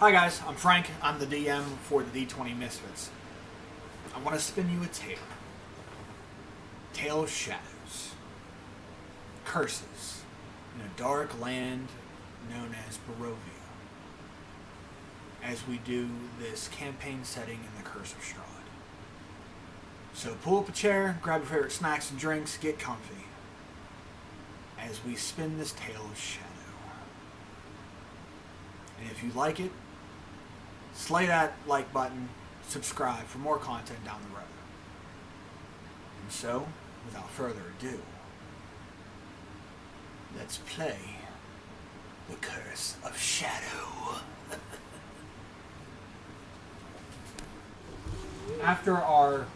Hi guys, I'm Frank. I'm the DM for the D20Misfits. I want to spin you a tale. Tale of shadows. Curses in a dark land known as Barovia. As we do this campaign setting in the Curse of Straud. So pull up a chair, grab your favorite snacks and drinks, get comfy. As we spin this tale of shadow. And if you like it, slay that like button, subscribe for more content down the road. And so, without further ado, let's play the Curse of Shadow. After our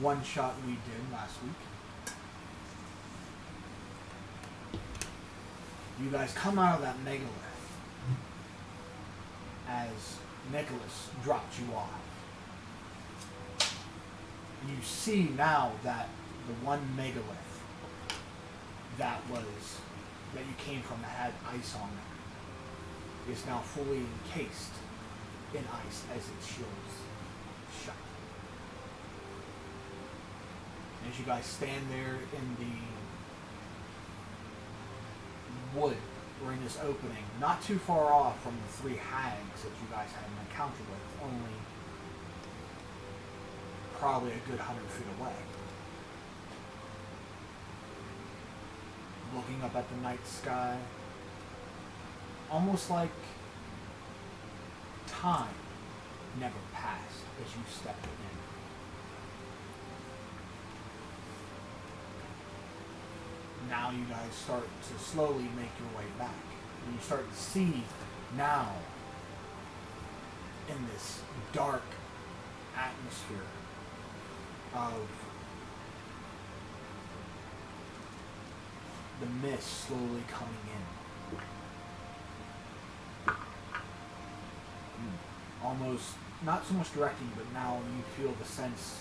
one shot we did last week, you guys come out of that megalith as Nicholas dropped you off. And you see now that the one megalith that you came from that had ice on it is now fully encased in ice as its shields shut. As you guys stand there in the wood, or in this opening, not too far off from the three hags that you guys had an encounter with, only probably a good 100 feet away. Looking up at the night sky, almost like time never passed as you stepped in. Now you guys start to slowly make your way back. And you start to see now in this dark atmosphere of the mist slowly coming in. Almost, not so much directing, but now you feel the sense,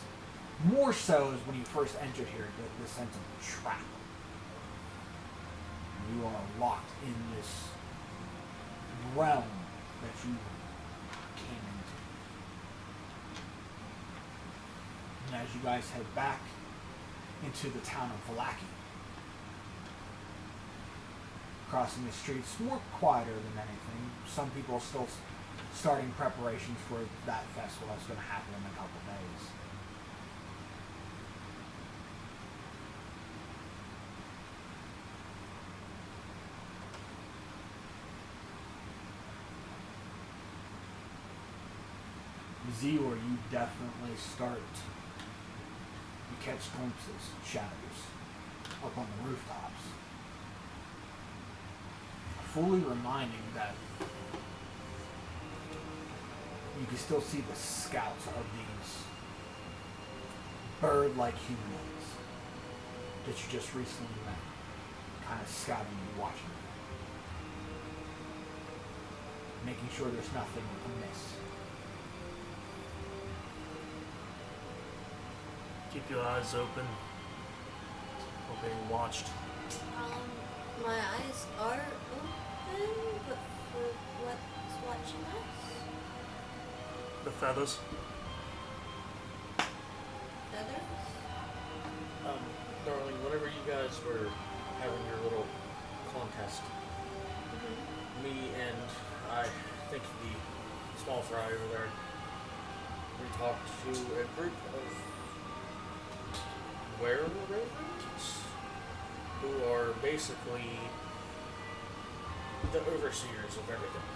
more so as when you first entered here, the sense of trap. You are locked in this realm that you came into. And as you guys head back into the town of Vilakia, crossing the streets, more quieter than anything. Some people are still starting preparations for that festival that's going to happen in a couple days. Or you definitely start, you catch glimpses, shadows, up on the rooftops. Fully reminding that you can still see the scouts of these bird-like humanoids that you just recently met, kind of scouting you, watching you. Making sure there's nothing amiss. Keep your eyes open. We're being watched. My eyes are open, but for what's watching us? The feathers. Feathers? Darling, whenever you guys were having your little contest, me and I think the small fry over there, we talked to a group of were-ravens, who are basically the overseers of everything.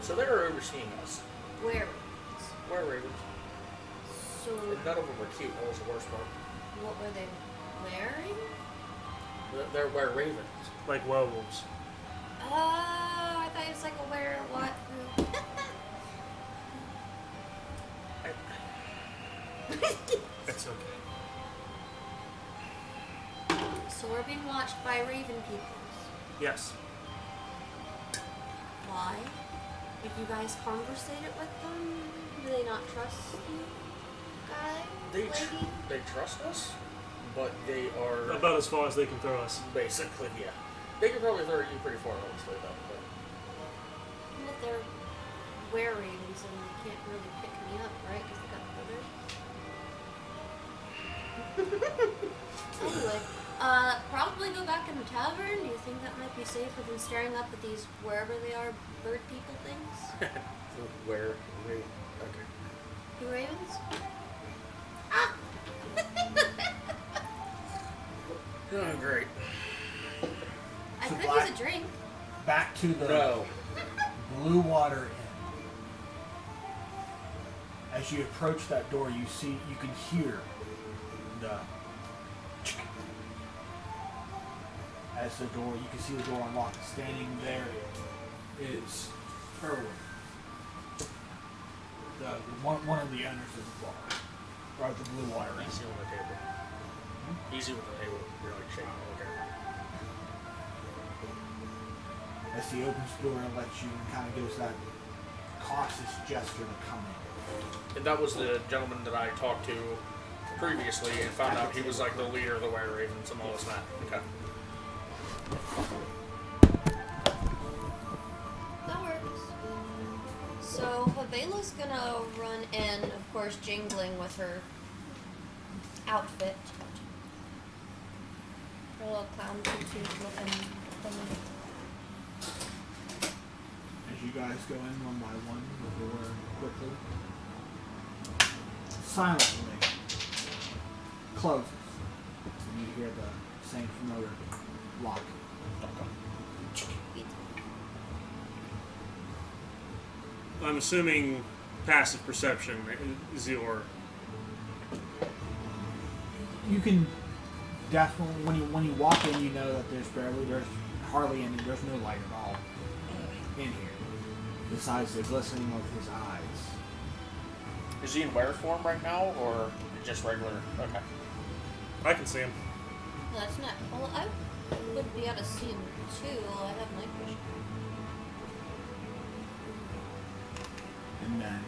So they're overseeing us. Were-ravens. Were-ravens. So, And none of them were cute, that was the worst part. what were they wearing? They're were-ravens. Like werewolves. Oh, I thought it was like a were-what? It's okay. So we're being watched by raven peoples. Yes. Why? If you guys conversated with them, do they not trust you guys? They trust us, but they are About as far as they can throw us. basically, yeah. They could probably throw you pretty far, honestly, though. they're wearing, and so they can't really pick me up, right? Because they got feathers. Anyway, probably go back in the tavern. Do you think that might be safer than staring up at these wherever they are bird people things? Where? Okay. The ravens? Ah! Oh, great. I So could black- use a drink. Back to the No. Blue Water Inn. As you approach that door, you can hear the as the door. You can see the door unlocked. Standing there is Erwin, one of the owners of the bar, or the Blue Water Inn. Easy on the table. Easy with the table. You're like shaking. Okay. As he opens the door and lets you, and kind of gives that cautious gesture to come in. And that was the gentleman that I talked to previously and found out he was like the leader of the Were Ravens and all this and that. Okay. That works. So Havela's gonna run in, of course, jingling with her outfit. Her little clown tutu looking thing. As you guys go in one by one, the door quickly, silently closes, and you hear the same familiar lock. I'm assuming passive perception is your... You can definitely, when you walk in, you know that there's hardly any, there's no light at all in here, besides the glistening of his eyes. Is he in were form right now, or just regular? Okay. I can see him. Well, that's not. Well, I would be able to see him too. I have night vision. And then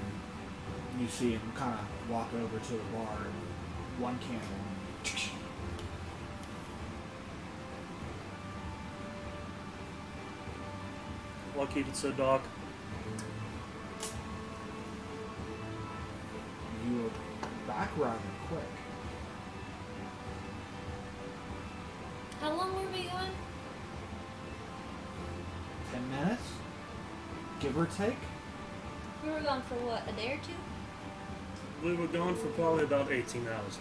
you see him kind of walk over to the bar and one candle. Why keep it so dark? You were back rather quick. How long were we gone? 10 minutes? Give or take? We were gone for what, a day or two? We were gone for probably about 18 hours.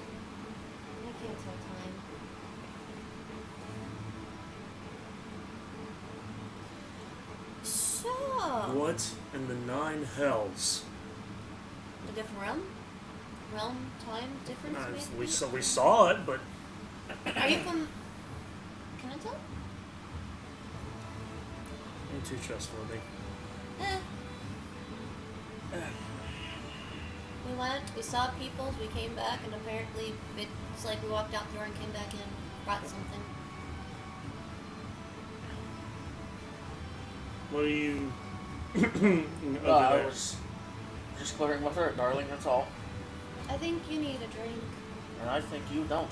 I can't tell time. So, What in the nine hells? a different realm? Realm, time, difference, maybe? We saw it, but Are you from... Can I tell? I'm too trustworthy. Eh. We went, we saw peoples, we came back, and apparently it's like we walked out the door and came back in, brought something. What are you... over I there? was just clearing my throat, darling. That's all. I think you need a drink. And I think you don't.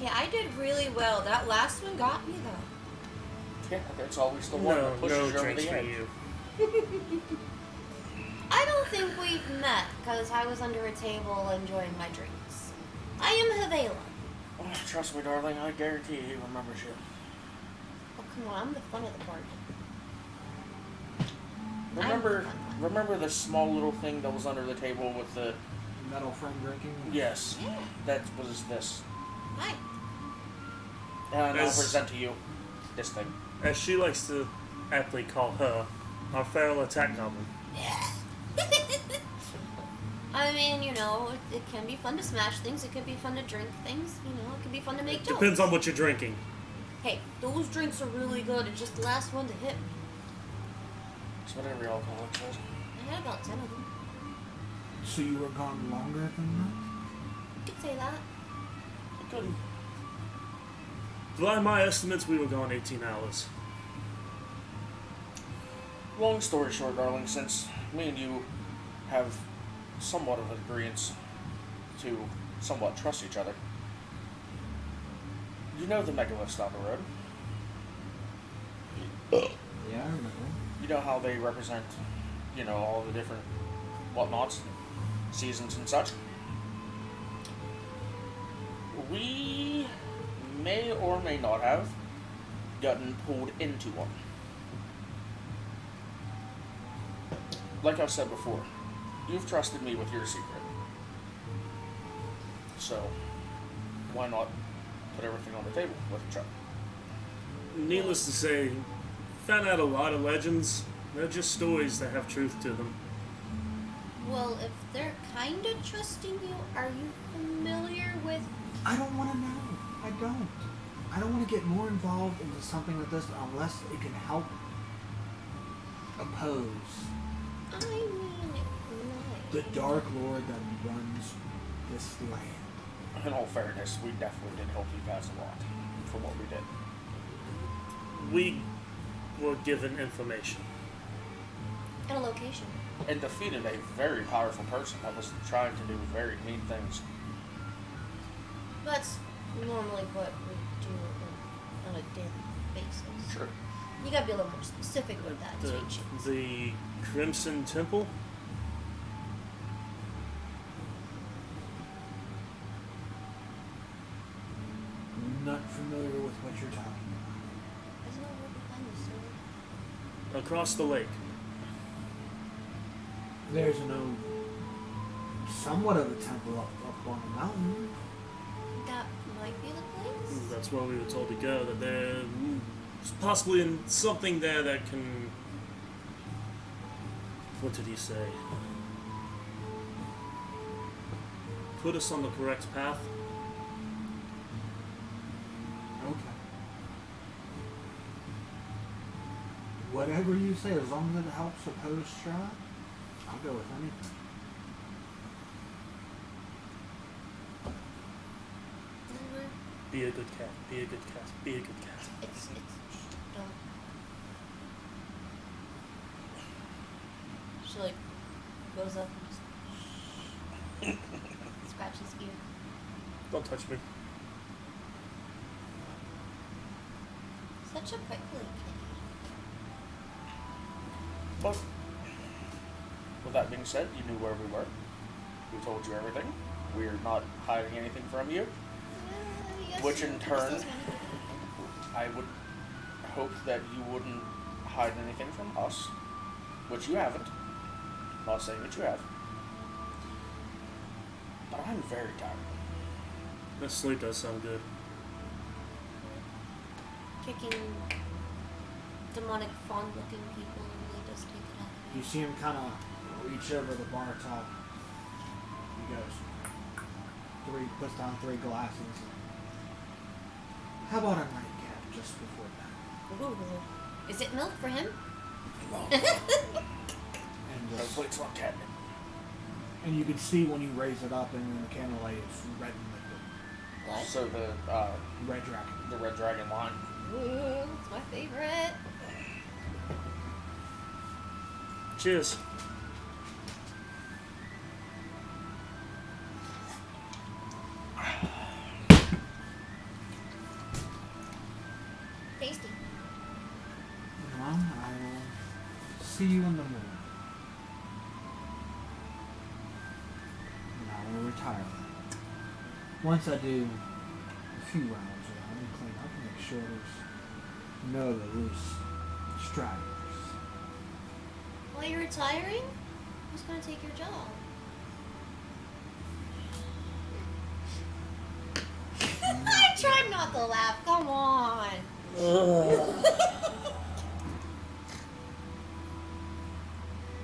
Hey, I did really well. That last one got me, though. Yeah, that's always the one No, that pushes no you over drinks the for edge. you. I don't think we've met, because I was under a table enjoying my drinks. I am Havela. Oh, trust me, darling. I guarantee he remembers you. Oh, come on, I'm the fun of the party. Remember the small little thing that was under the table with the... Metal frame drinking? Yes. Yeah. That was this. Hi. And I now As- present to you this thing. As she likes to aptly call her, our feral attack goblin. I mean, you know, it can be fun to smash things. It could be fun to drink things. You know, it could be fun to make jokes. Depends on what you're drinking. Hey, those drinks are really good. It's just the last one to hit. It's what every alcoholic says. I had about 10 of them. So you were gone longer than that? You could say that. It couldn't. By my estimates, we were gone 18 hours. Long story short, darling, since me and you have somewhat of an agreement to somewhat trust each other, you know the megaliths down the road. Yeah, I remember. you know how they represent, all the different whatnots, seasons and such. We may or may not have gotten pulled into one. Like I've said before, you've trusted me with your secret. So, why not put everything on the table with each other? Needless to say, found out a lot of legends. They're just stories that have truth to them. Well, if they're kind of trusting you, are you familiar with... I don't want to know. I don't. I don't want to get more involved into something like this unless it can help oppose I mean, no. the Dark Lord that runs this land. In all fairness, we definitely did help you guys a lot for what we did. We were given information. And a location. And defeated a very powerful person that was trying to do very mean things. That's normally what we do on a daily basis. Sure. You gotta be a little more specific with that, teachings. The Crimson Temple? I'm not familiar with what you're talking about. There's no word behind the sword. Across the lake. There's somewhat of a temple up on the mountain. That might be the place? That's where we were told to go, that there's possibly something there that can... What did he say? Put us on the correct path. Okay. Whatever you say, as long as it helps oppose Straud, I'll go with anything. Be a good cat, be a good cat, be a good cat. It's don't. She like goes up and just scratches ear. Don't touch me. Such a prickly kitty. But, with that being said, you knew where we were. We told you everything. We're not hiding anything from you. Yes, Which in you turn, trust us, I would hope that you wouldn't hide anything from us. Which you haven't. Not saying that you have. But I'm very tired. That sleep does sound good. Kicking demonic fawn-looking people really does take it out. You see him kind of reach over the bar top. He goes, puts down 3 glasses. How about a nightcap just before that? Ooh. Is it milk for him? And just, Hopefully it's not catnip. and you can see when you raise it up and in the candlelight, it's red and liquid. What? So the Red dragon. Red Dragon line. Ooh, it's my favorite. Cheers. Tasty. Well, I will see you in the morning. And I will retire. Once I do a few rounds around and clean up and make sure there's no other loose stragglers. While you're retiring, who's gonna take your job? I tried not to laugh. Come on.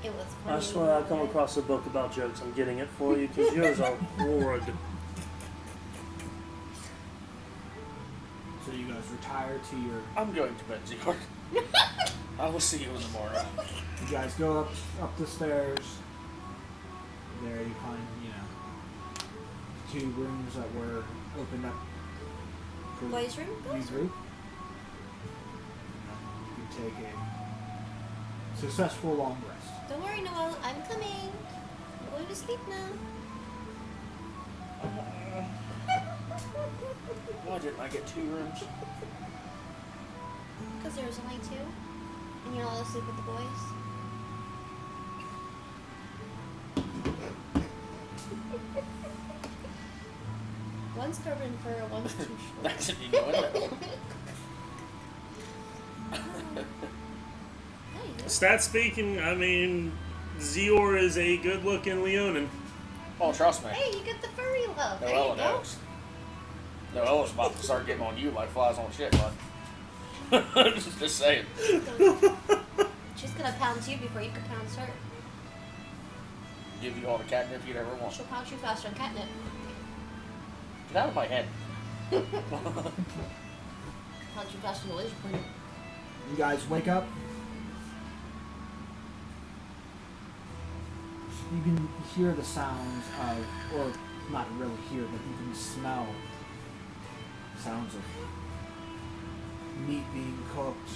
It was funny. I swear I come across a book about jokes. I'm getting it for you because yours are horrid. So you guys retire to your... I'm going to bed, Zigard. I will see you in the morning. You guys go up the stairs. There you find, 2 rooms that were opened up for Boys' room? you Girls' group. You can take a successful long rest. Don't worry, Noel. I'm coming. I'm going to sleep now. Why didn't I get 2 rooms? Because there was only 2. And you'll all sleep with the boys? One's covered in fur, one's too short. That's it, you know it. Hey, Stat speaking, I mean, Zior is a good-looking Leonin. Oh, trust me. hey, you get the furry love. There Noella you go. knows. Noella's about to start getting on you like flies on shit, bud. Just saying. She's gonna pound you before you can pound her. Give you all the catnip you'd ever want. She'll pound you faster than catnip. Get out of my head. Pound you faster than a laser pointer. You guys wake up. You can hear the sounds of, or not really hear, but you can smell sounds of meat being cooked.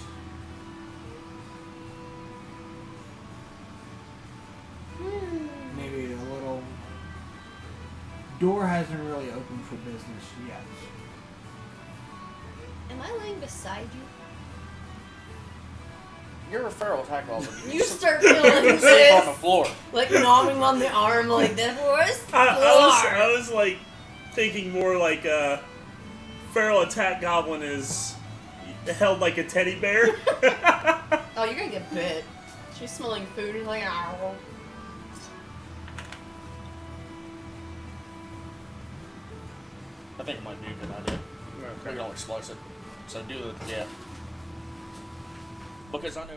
Maybe a little. Door hasn't really opened for business yet. Am I laying beside you? You're a feral attack goblin. You start feeling You sleep on the this, floor. like gnawing on the arm, like this. Where's the I was like thinking more like a feral attack goblin is held like a teddy bear. Oh, you're gonna get bit. She's smelling food and like, ow. I think it might be a good idea. We can only splice it. So do the, yeah. Because I know.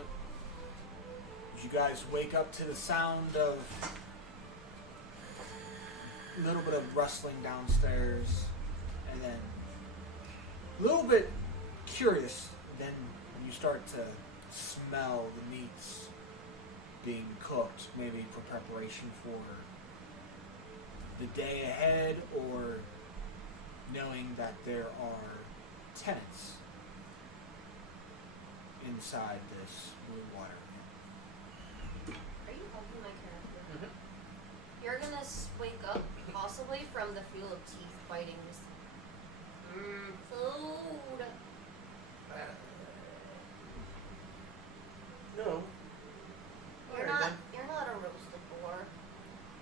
You guys wake up to the sound of a little bit of rustling downstairs, and then a little bit curious. Then you start to smell the meats being cooked, maybe for preparation for the day ahead, or knowing that there are tenants inside this blue water. Are you helping my character? Mm-hmm. You're gonna wake up possibly from the feel of teeth biting. Just, food. No. You're Alright, not. You're not a roasted boar.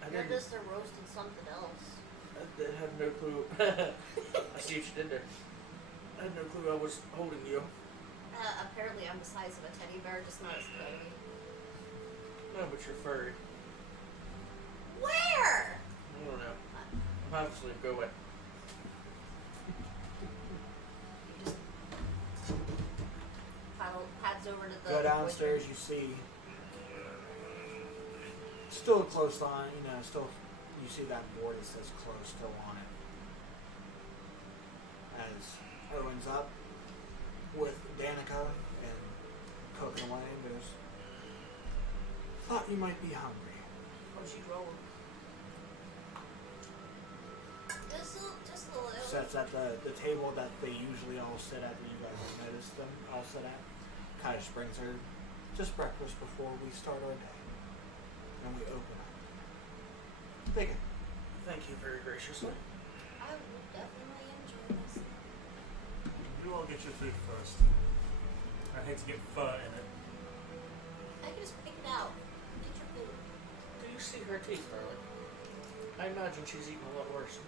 I You're didn't. just a roasted something else. I have no clue. I see what you did there. I had no clue I was holding you. Apparently, I'm the size of a teddy bear, just not as curly. No, but you're furry. Where? I don't know. I'm obviously go away. You just pads over to the. Go downstairs, you see still a close line, still you see that board that says close still on it. As Owen's up with Danica and cooking away and goes, thought you might be hungry. Oh, she's rolling. Just a little. Sits at the table that they usually all sit at, that you guys have noticed them all sit at. Kind of just brings her just breakfast before we start our day. And we open up. Begin. Thank you very graciously. I will definitely enjoy this. You all get your food first. I hate to get pho in it. I can just pick it out. Get your food. Do you see her teeth, darling? I imagine she's eating a lot worse.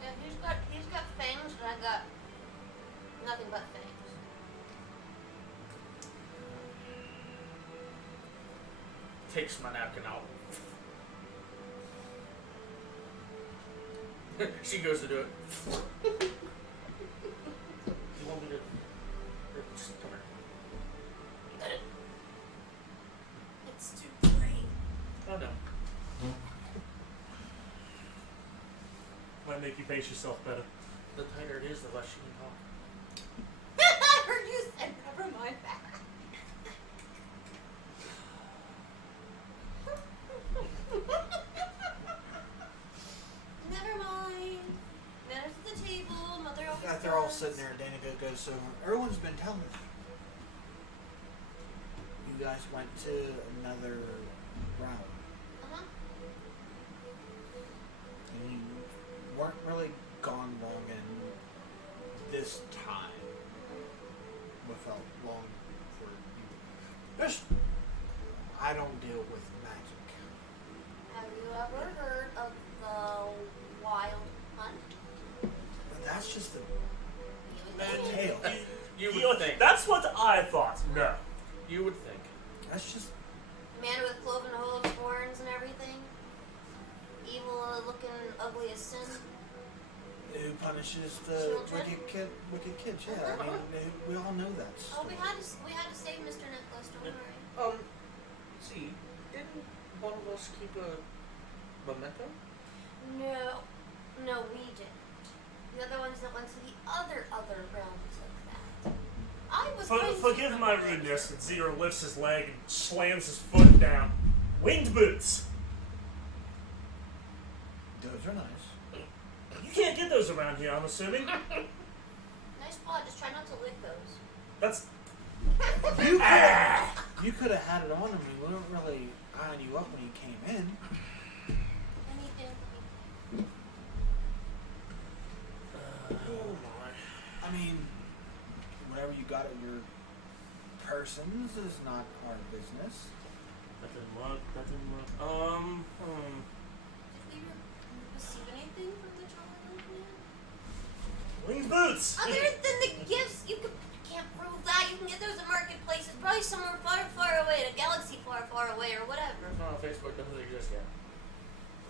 Yeah, he's got fangs, and I got nothing but fangs. Takes my napkin out. She goes to do it. You want me to? Just come here. It's too plain. Oh no. Might make you pace yourself better. The tighter it is, the less she can talk. I heard you say, never mind that. Never mind. Manners at the table, mother always After they're all does. sitting there, Danica goes, so everyone's been telling me. You guys went to another round. Uh-huh. And you weren't really gone long in this time with a long where I don't deal with magic. Have you ever heard of the wild hunt? But that's just a You tale. You You know, would think. that's what I thought. No. You would think. That's just man with cloven hooves, horns, and everything. Evil looking, ugly as sin. who punishes the Children? wicked kids. Yeah, I mean, we all know that. Oh, we story. had to save Mr. Nicholas, don't worry. See, didn't one of us keep a memento? No, we didn't. The other ones that went to the other realm took that. I was going to Forgive my remember it. rudeness, and Zero lifts his leg and slams his foot down. Winged boots! Those are nice. You can't get those around here, I'm assuming. Nice paw, just try not to lick those. That's... You could have had it on him. We weren't really eyeing you up when you came in. Anything. Oh my. I mean, whatever you got at your persons is not our business. That didn't work. Did we receive anything from the Jolly Man? Winged boots! Other than the gifts, can't prove that. You can get those at marketplaces, probably somewhere far, far away, in a galaxy far, far away, or whatever. It's not on Facebook, doesn't exist yet.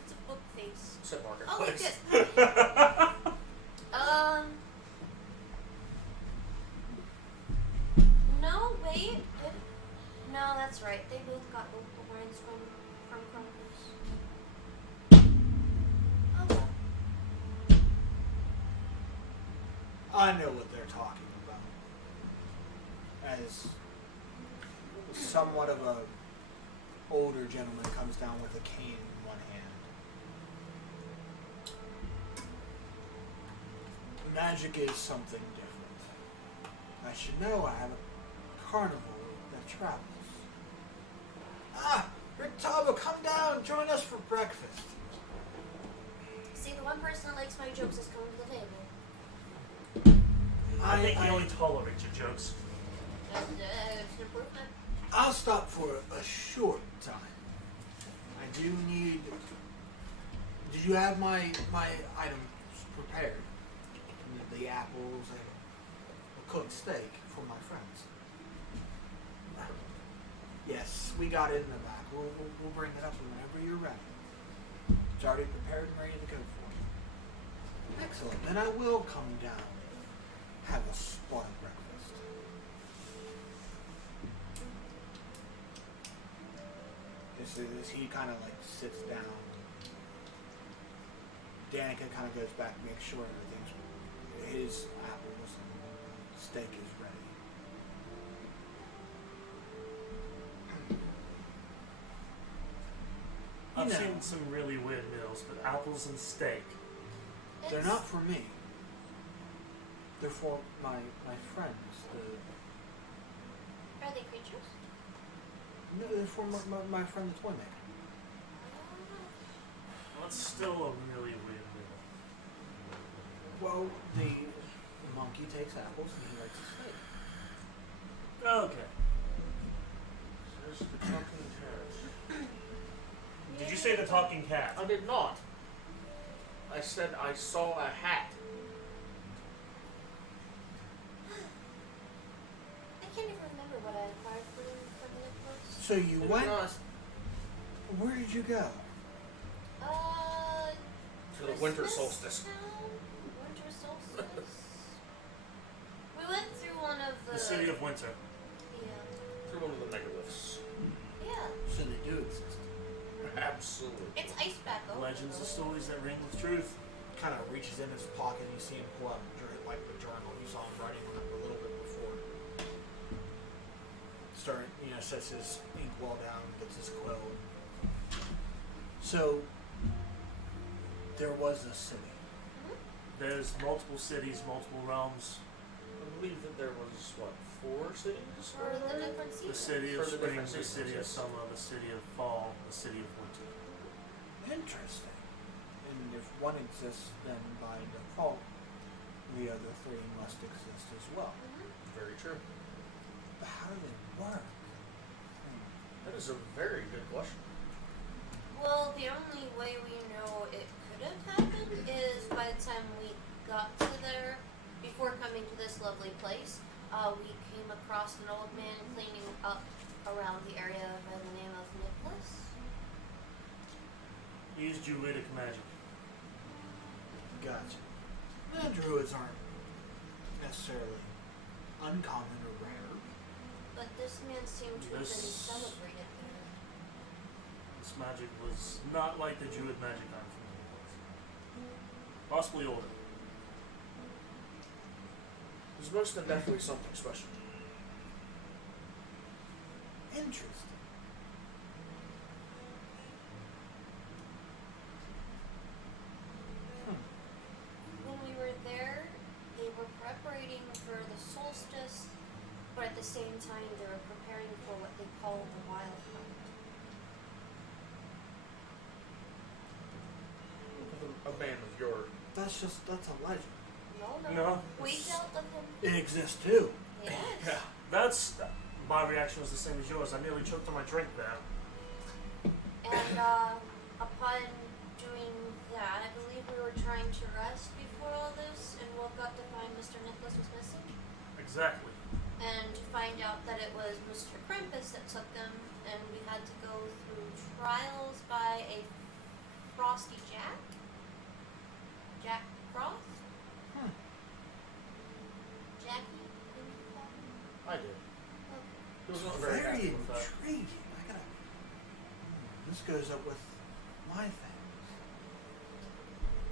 It's a book face. Except Oh, look marketplace. at No, wait. No, that's right. They both got both the horns from Chronicles. Oh well. I know what they're talking about. As somewhat of a older gentleman comes down with a cane in one hand. Magic is something different. I should know I have a carnival that travels. Ah! Rictabo, come down! Join us for breakfast. See, the one person that likes my jokes is coming to the table. I think he only tolerates your jokes. It's an improvement. I'll stop for a short time. I do need... Did you have my items prepared? The apples and a cooked steak for my friends. Yes, we got it in the back. We'll bring it up whenever you're ready. It's already prepared and ready to go for you. Excellent. Then I will come down and have a spot of breakfast. As he kind of like sits down, Danica kind of goes back and makes sure his apples and steak is ready. I've You know. seen some really weird meals, but apples and steak. They're It's- not for me. They're for my friends. Are they creatures? No, they're for my friend the toy maker. That's still a really weird meal. Well, the monkey takes apples and he likes a steak. Okay. There's the talking carrot. Did you say the talking cat? I did not. I said I saw a hat. I can't even remember what I acquired for the Nicholas. So you went. Not Where did you go? to the winter Christmas solstice. Town? Winter solstice. We went through one of the. The city of winter. Yeah. Through one of the megaliths. Yeah. So they do exist. Absolutely. It's iced back over. Legends and stories that ring with truth. Kind of reaches in his pocket and you see him pull out like the journal. You saw him writing on it a little bit before. Sets his inkwell down, gets his quill. So there was a city. There's multiple cities, multiple realms. I believe that there was, what, 4 cities? For the different The seasons. city of For the spring, different the city of seasons, yes. summer, the city of fall, the city of winter. Interesting. And if one exists, then by default, the other 3 must exist as well. Mhm. Very true. But how do they work? That is a very good question. Well, the only way we know it could have happened is by the time we got to there, before coming to this lovely place, we came across an old man cleaning up around the area by the name of Nicholas. Use druidic magic. Gotcha. The druids aren't necessarily uncommon or rare. But this man seemed to have been This- celebrated there. This magic was not like the druid magic I'm familiar with. Possibly older. There's most definitely something special. Interesting. When we were there, they were preparating for the solstice, but at the same time they were preparing for what they call the wild hunt. A man of your. That's a legend. No. We dealt with him. It exists too. Yes. That's my reaction was the same as yours. I nearly choked on my drink there. And upon doing that, I believe we were trying to rest before all this and woke up to find Mr. Nicholas was missing. Exactly. And to find out that it was Mr. Krampus that took them, and we had to go through trials by a Frosty Jack? Jack Frost? Jackie? I did. Okay. He was not very Very happy with that. intriguing. This goes up with my things.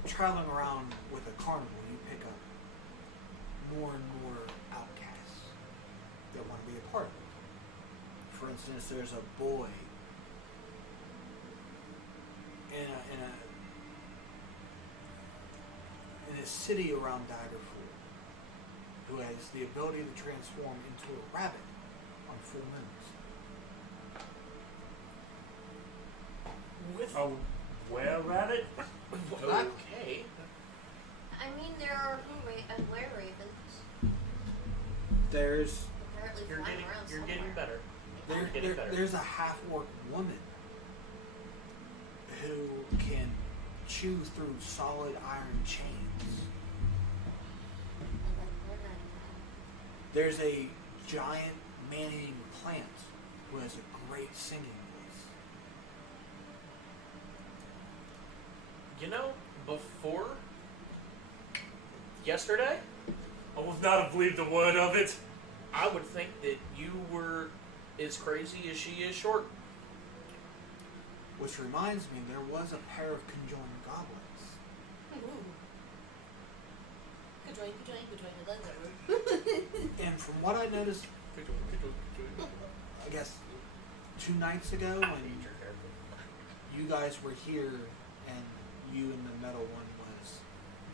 Traveling around with a carnival, you pick up more and more outcasts that want to be a part of it. For instance, there's a boy in a city around Daggerfall who has the ability to transform into a rabbit on full moons. With A were-rabbit? okay. I mean, there are were-ravens There's apparently You're flying getting around you're somewhere. getting better. There, You're getting better. there's a half-orc woman who can chew through solid iron chains. There's a giant man-eating plant who has a great singing voice. You know, before yesterday, I would not have believed a word of it. I would think that you were as crazy as she is short. Which reminds me, there was a pair of conjoined goblins. Good joint. And from what I noticed, I guess 2 nights ago when you guys were here and you and the metal one was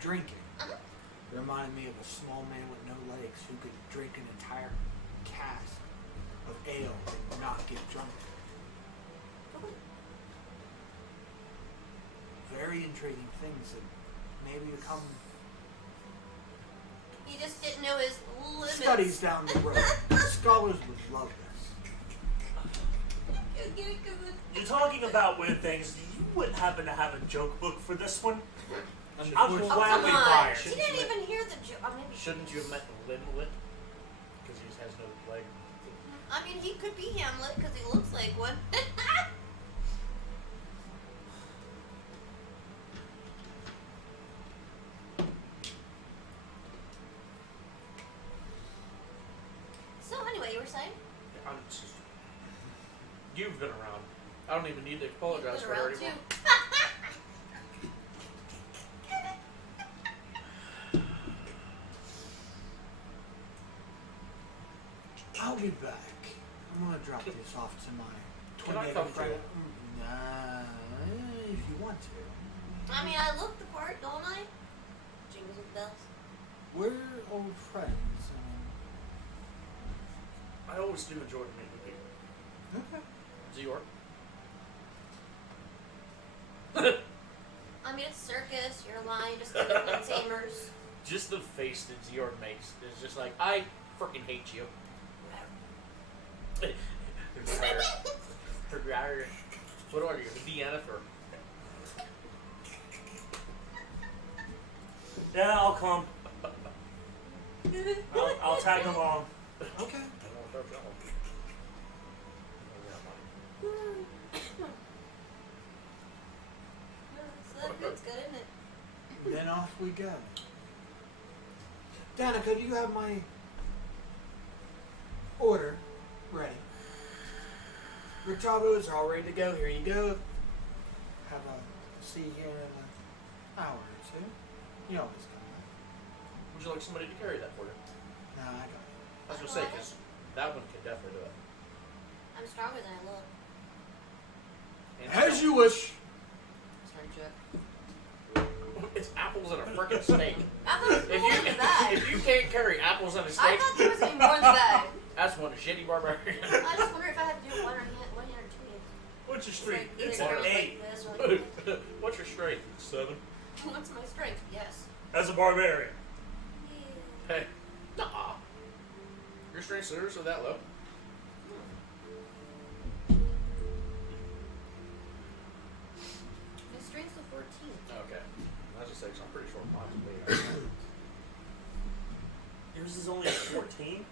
drinking, it reminded me of a small man with no legs who could drink an entire cask of ale and not get drunk. Very intriguing things that maybe become He just didn't know his limits. studies down the road. Scholars would love this. You're talking about weird things. You wouldn't happen to have a joke book for this one? I'll Unfortunately, Oh, come gladly buy on. it. He didn't even hear the joke. I mean, Shouldn't you have met Limlet? Because he has no leg. I mean, he could be Hamlet because he looks like one. So anyway, you were saying? I'm just, you've been around. I don't even need to apologize Been for her around anymore. too. I'll be back. I'm gonna drop this off to my Can I come friend. too? Nah, if you want to. I mean, I look the part, don't I? Jingles and bells. We're old friends. I always do enjoy meeting with you. Okay. Zior. I mean, it's circus. You're lying. Just like the tamers. Just the face that Zior makes is just like, I freaking hate you. What are you? The Jennifer. Yeah, I'll come. I'll tag along. Okay. So that's good, isn't it? Then off we go. Danica, do you have my order ready? Your tacos are all ready to go. Here you go. Have a see here in an hour or two. You always come back. Would you like somebody to carry that for you? Nah, I got it. I was gonna say, because that one could definitely do it. I'm stronger than I look. And As you wish. Strength check. It's apples and a frickin' steak. I thought it was more than that. If you can't carry apples and a I steak, thought there was even more than that. that's one shitty barbarian. I just wonder if I have to do one hand or two hands. What's your streak? Like, It's either an go 8. Like this or like that. What's your strength? 7. What's my strength? Yes. As a barbarian. Yeah. Hey. Nuh-uh. Your strength's seriously that low? My strength's a 14. Okay. That's a 6. I'm pretty sure mine's way higher. Yours is only a 14?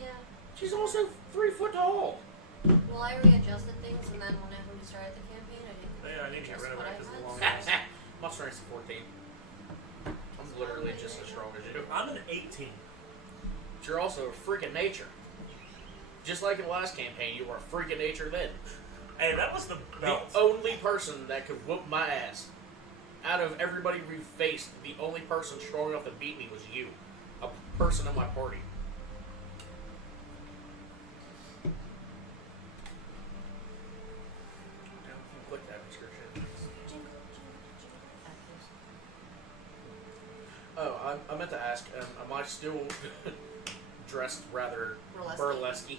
Yeah. She's also 3 foot tall. Well, I readjusted things, and then whenever we started the campaign, I didn't. Yeah, I need to get rid of it because of the long Just ass. My strength's 14. I'm literally just as strong as you. I'm an 18. But you're also a freak of nature. Just like in the last campaign, you were a freak of nature then. Hey, that was the The belt. only person that could whoop my ass out of everybody we faced, the only person strong enough to beat me was you. A person in my party. Click that description. Jingle, jingle, jingle. Oh, I meant to ask, am I still dressed rather Burlesque. burlesque?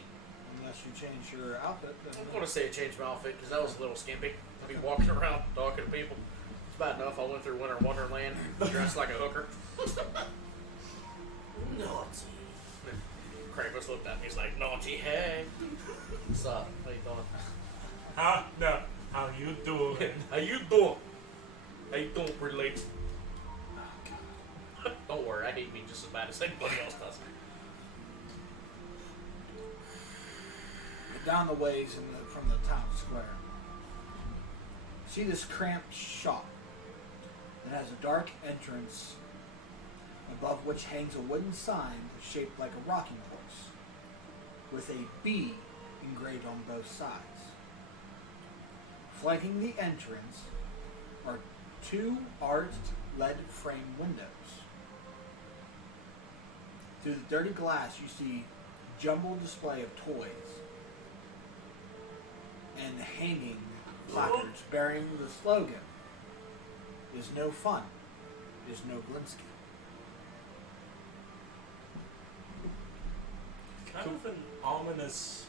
Unless you change your outfit. Then I'm going to say I changed my outfit because that was a little skimpy. I'd be walking around talking to people. It's bad enough I went through Winter Wonderland dressed like a hooker. Naughty. Krampus looked at me, he's like, naughty, hey. What's up? How you doing? Huh? No. How you doing? How you doing? How you doing, pretty lady? Don't worry, I hate me just as bad as anybody else does. down the ways from the town square. See this cramped shop that has a dark entrance above which hangs a wooden sign shaped like a rocking horse with a B engraved on both sides. Flanking the entrance are two arched lead frame windows. Through the dirty glass you see a jumbled display of toys and hanging placards bearing the slogan, "Is no fun, is no Glinsky." Kind of an ominous.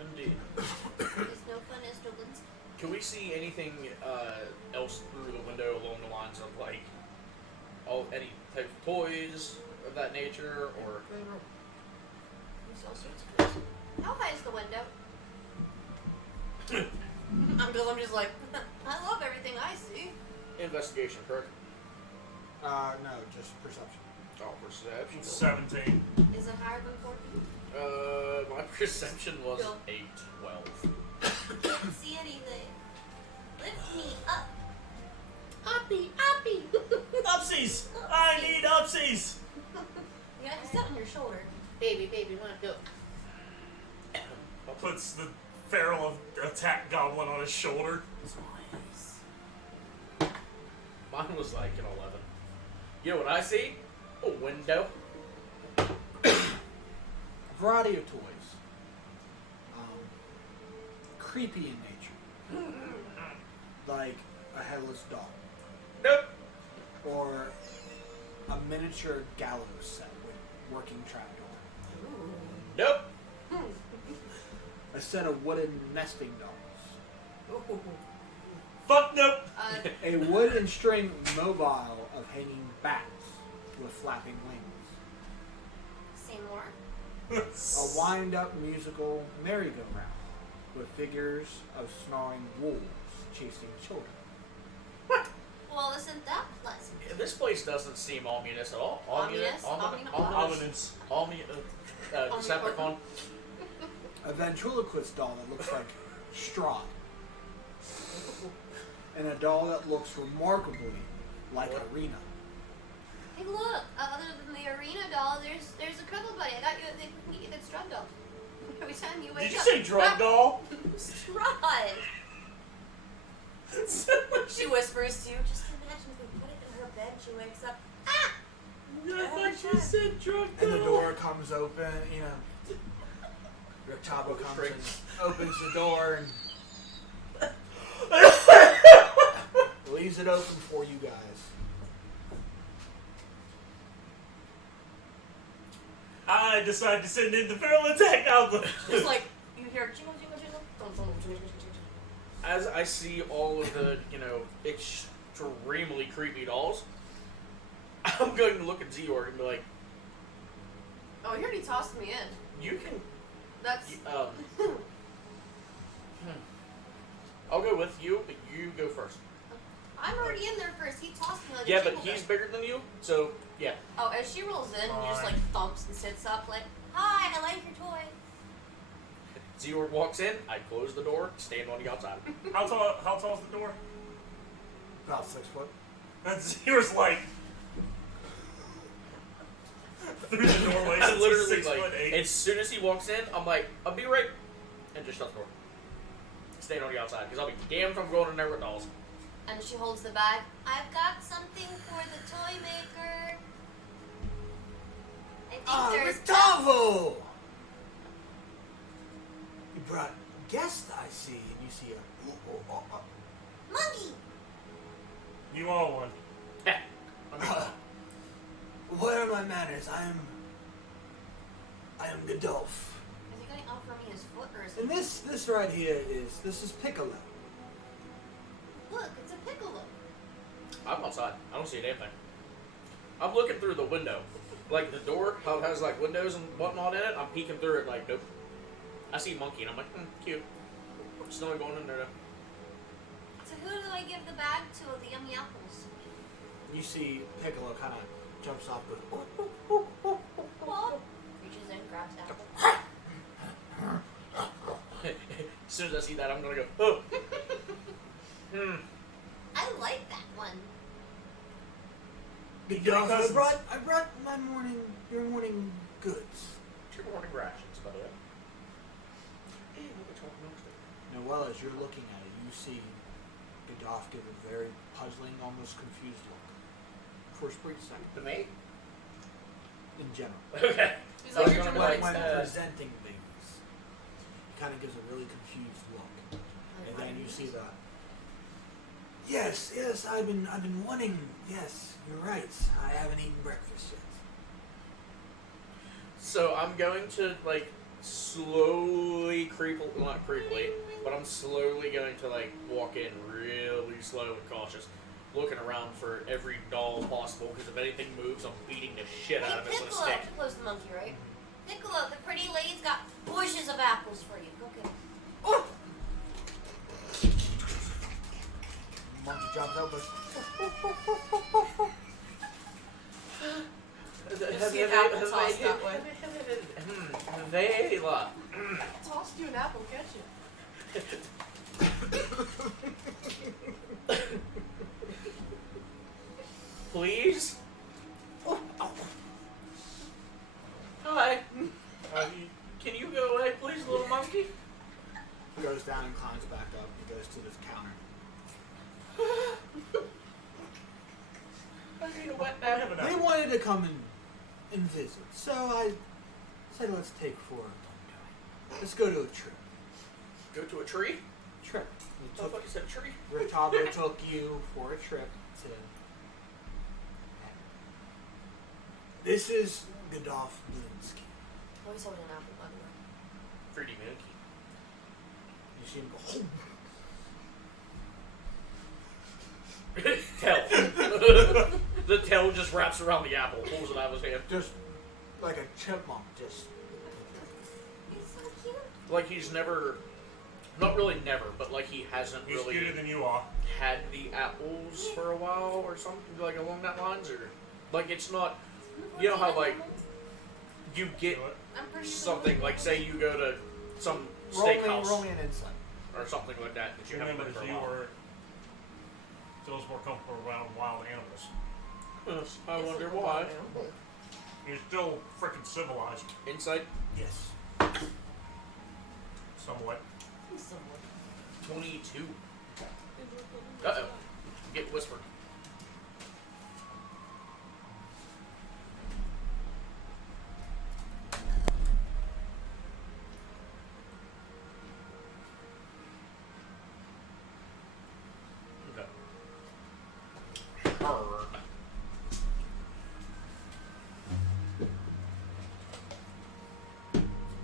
Indeed. Is no fun as no Glinsky. Can we see anything else through the window along the lines of like any type of toys of that nature, or? There's all sorts of toys. How high is the window? I'm just like, I love everything I see. Investigation, correct? No, just perception. Oh, perception. 17. Is it higher than 14? My perception was Go. a 12. Can't see anything. Lift me up. Uppy, uppy. Upsies! I need upsies! You have to sit on your shoulder. Baby, wanna go? Puts the feral attack goblin on his shoulder. Mine was like an 11. You know what I see? A window. A variety of toys. Creepy in nature. Like a headless dog. Nope. Or a miniature gallows set with working trapdoor. Nope. A set of wooden nesting dolls. Ooh. Fuck nope! A wood and string mobile of hanging bats with flapping wings. Say more. A wind-up musical merry-go-round with figures of snarling wolves chasing children. Well, isn't that pleasant? Yeah, this place doesn't seem ominous at all. Ominous? Ominous. Decepticon. A ventriloquist doll that looks like straud. And a doll that looks remarkably like Arena. Hey, look! Other than the arena doll, there's a cuddle buddy. I got you that Strud doll. Every time you wake Did you up. say drug doll? Strud! She whispers to you. Just imagine if we put it in her bed. She wakes up. Ah! I thought you said drug doll. And the door comes open, you know. Rictabo comes and opens the door and leaves it open for you guys. I decided to send in the feral attack album. It's like, you hear jingle, jingle, jingle. Dum, dum, jingle, jingle, jingle. As I see all of the, extremely creepy dolls, I'm going to look at Zeorg and be like, Oh, he already tossed me in. you can, That's. I'll go with you, but you go first. I'm already in there first. He tossed me like Yeah, a but jingle he's bell. bigger than you, so, yeah. Oh, as she rolls in, he just like thumps and sits up like, Hi, I like your toy. Zeorg walks in, I close the door, stand on the outside. How tall's the door? About 6 foot. That's yours, like through the doorway. I literally, 6'8". as soon as he walks in, I'm like, I'll be right, and just shut the door. Stand on the outside, because I'll be damned if I'm going in there with dolls. And she holds the bag. I've got something for the toy maker. I think there's Rictavo! You brought a guest, I see, and you see a monkey. You are one. What are my manners? I am Godolph. Is he going to offer me his foot or is And this right here is Piccolo. Look, it's a piccolo. I'm outside. I don't see a damn thing. I'm looking through the window. Like, the door, how it has, like, windows and whatnot in it, I'm peeking through it like, nope. I see monkey, and I'm like, cute. Still not going in there, though. So who do I give the bag to of the yummy apples? You see Piccolo kind of jumps off with. Well, reaches in, grabs the apple. As soon as I see that, I'm gonna go, oh. I like that one. Godolph, cousins. I brought your morning goods. Two morning rations, by the way. Hey, look at talking about it. Now, well, as you're looking at it, you see Godolph give a very puzzling, almost confused look. For a brief second. The mate? In general. Okay. He's So I was like, gonna you're be like, When doing presenting things, he kind of gives a really confused look. And then you see the. Yes, I've been wanting. Yes, you're right. I haven't eaten breakfast yet. So I'm going to, like, slowly well, not creepily, but I'm slowly going to, like, walk in really slow and cautious, looking around for every doll possible, because if anything moves, I'm beating the shit out of it with a Piccolo. stick. Piccolo's the monkey, right? Piccolo, the pretty lady's got bushes of apples for you. Go get them. Monkey jumps out, but You see an apple tossed that way. Vela. Tossed you an apple, catch it. Please? Hi. Can you go away, please, little monkey? he goes down and climbs back up and goes to this counter. I need a wet I have nap. an They apple. wanted to come and visit, so I said let's take let's go to a trip. Go to a tree? Trip. Oh, fuck, you said a tree? Rictavo took you for a trip to. This is Godolph Blinsky. Oh, he's holding an apple, by the way. 3D monkey. You see him go. Tail. The tail just wraps around the apple, pulls it out of his hand. Just like a chipmunk, just like he's never, not really never, but like he hasn't He's really cuter than you are. had the apples for a while or something like along that lines, or like it's not. You know how like you get Do it. I'm pretty something like say you go to some Roll me steakhouse an insight. or something like that that you haven't Remember been for that a you while. were feels more comfortable around wild animals. Yes, I wonder why. You're still freaking civilized, Insight Yes. somewhat. 22. Uh-oh. Get whispered. Okay. Hard.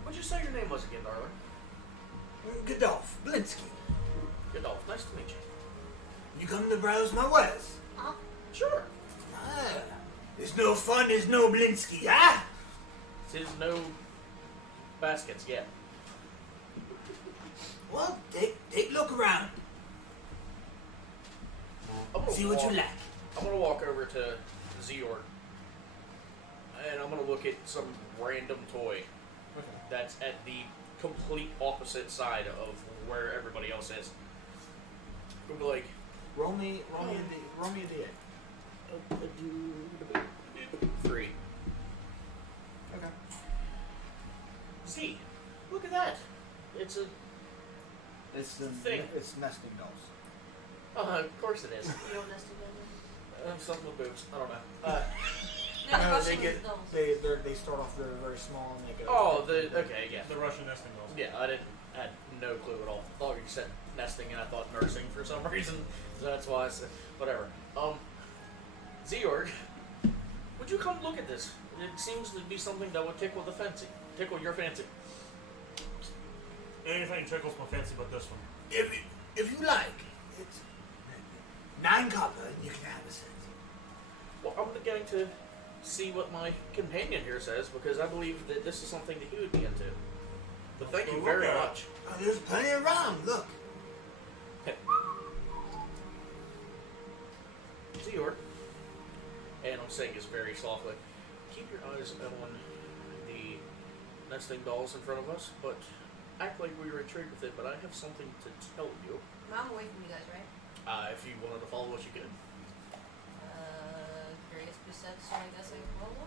What'd you say your name was again, darling? Godolph Blinsky. Adolph, nice to meet you. You come to browse my wares? Sure. Ah. There's no fun, there's no Blinsky, ah? Tis no baskets yet. Well, take a look around. I'm gonna See what you walk- like. I'm gonna walk over to Zeorg and I'm gonna look at some random toy that's at the complete opposite side of where everybody else is. I'm gonna be like, Roll me a d8. 3. Okay. Z, look at that. It's a. It's the Thing. It's nesting dolls. Of course it is. You don't nest together. Something with boobs. I don't know. No, No, Russian they get dolls. they start off very very small and they go. Oh, okay, yeah. The Russian nesting dolls. Yeah, I had no clue at all. I thought you said nesting and I thought nursing for some reason. So that's why I said, whatever. Zeorg, would you come look at this? It seems to be something that would tickle your fancy. Anything tickles my fancy but this one. If you like, it's 9 copper and you can have a set. Well, I'm going to see what my companion here says because I believe that this is something that he would be into. But thank you very much. Oh, there's plenty around. Look. Zeorg, and I'm saying this very softly, keep your eyes on the nesting dolls in front of us, but act like we were intrigued with it, but I have something to tell you. I'm away from you guys, right? If you wanted to follow us, you could. Curious precepts, so I guess I can follow.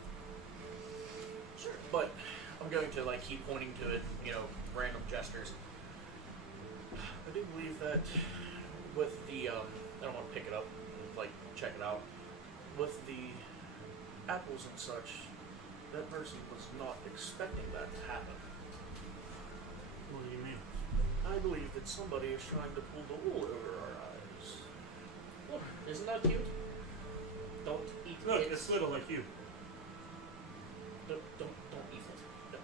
Sure. But I'm going to like keep pointing to it, random gestures. I do believe that with the I don't want to pick it up and like check it out. With the apples and such, that person was not expecting that to happen. What do you mean? I believe that somebody is trying to pull the wool over our eyes. Look, isn't that cute? Don't eat Look, it. it's little like you. Don't eat it. No.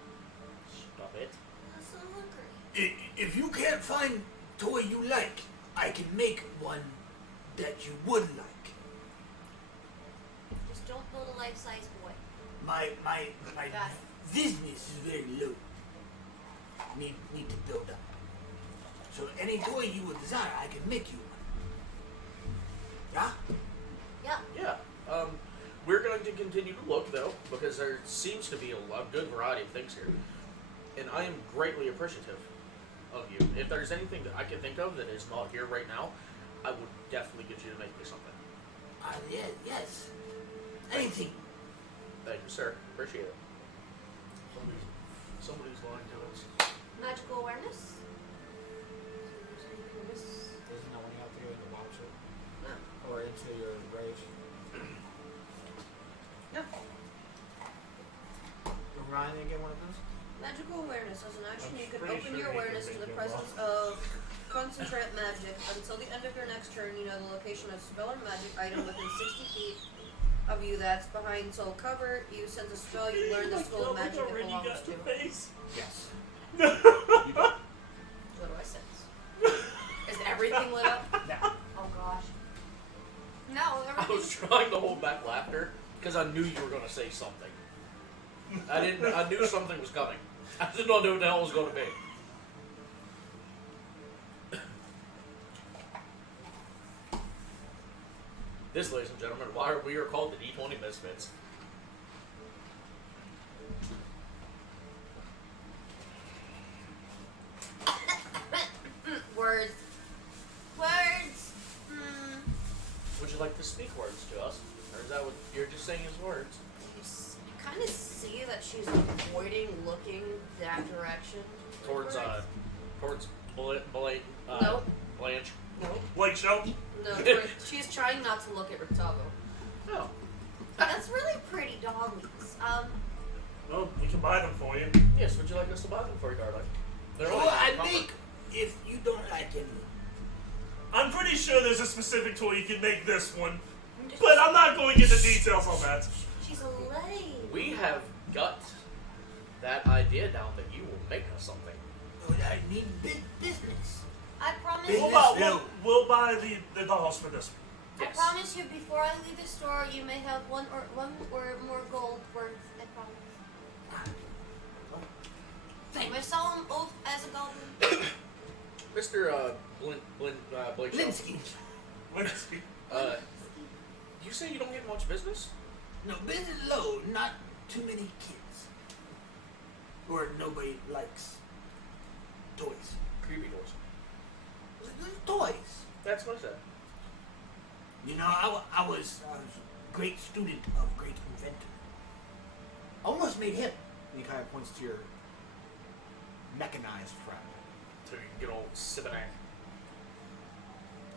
Stop it. I'm so hungry. If you can't find toy you like, I can make one that you would like. Just don't build a life-size boy. My Got it. business is very low. Need to build up. So any toy you would desire, I can make you one. Yeah? Yeah. Yeah. We're going to continue to look though, because there seems to be a good variety of things here, and I am greatly appreciative of you. If there's anything that I can think of that is not here right now, I would definitely get you to make me something. Yeah, yes. Anything. Thank you, sir. Appreciate it. Somebody's lying to us. Magical awareness. Isn't that when you have to go into watch it? No. Or into your rage? No. Ryan, you get one of those? Magical awareness. As an action, I'm you can pretty open sure your he can awareness to make the it presence of concentrate magic. Until the end of your next turn, you know the location of spell or magic item within 60 feet of you that's behind soul cover. You sense a spell, you learn the school of magic it belongs to. face. Yes. What do I sense? Is everything lit up? Now, Oh gosh. No, I everything. was trying to hold back laughter because I knew you were going to say something. I knew something was coming. I did not know what the hell it was going to be. This, ladies and gentlemen, why we are called the D20 Misfits. Words. Words. Hmm. Would you like to speak words to us? Or is that what you're just saying is words? You kind of see that she's avoiding looking that direction. Towards Nope. Blanche. Nope. Like show. No, she's trying not to look at Rictavo. Oh. That's really pretty doggies. Well, we can buy them for you. Yes, would you like us to buy them for you, darling? They're Well, only I copper. think if you don't like him, I'm pretty sure there's a specific toy you can make this one, but I'm not going into details on that. She's a lady. We have got that idea down that you will make us something. well, I need big business. I promise Big you. We'll buy the dolls for this one. I promise you, before I leave the store, you may have one or more gold worth. I promise. My solemn oath as a goblin. Mr. Blake Shaw, Linsky. Let's see. you say you don't get much business? No, business low, not too many kids. Or nobody likes toys. Creepy doors. Toys. That's what I said. You know, I was a great student of great inventor. Almost made him. And he kind of points to your mechanized friend. To get old Siboney.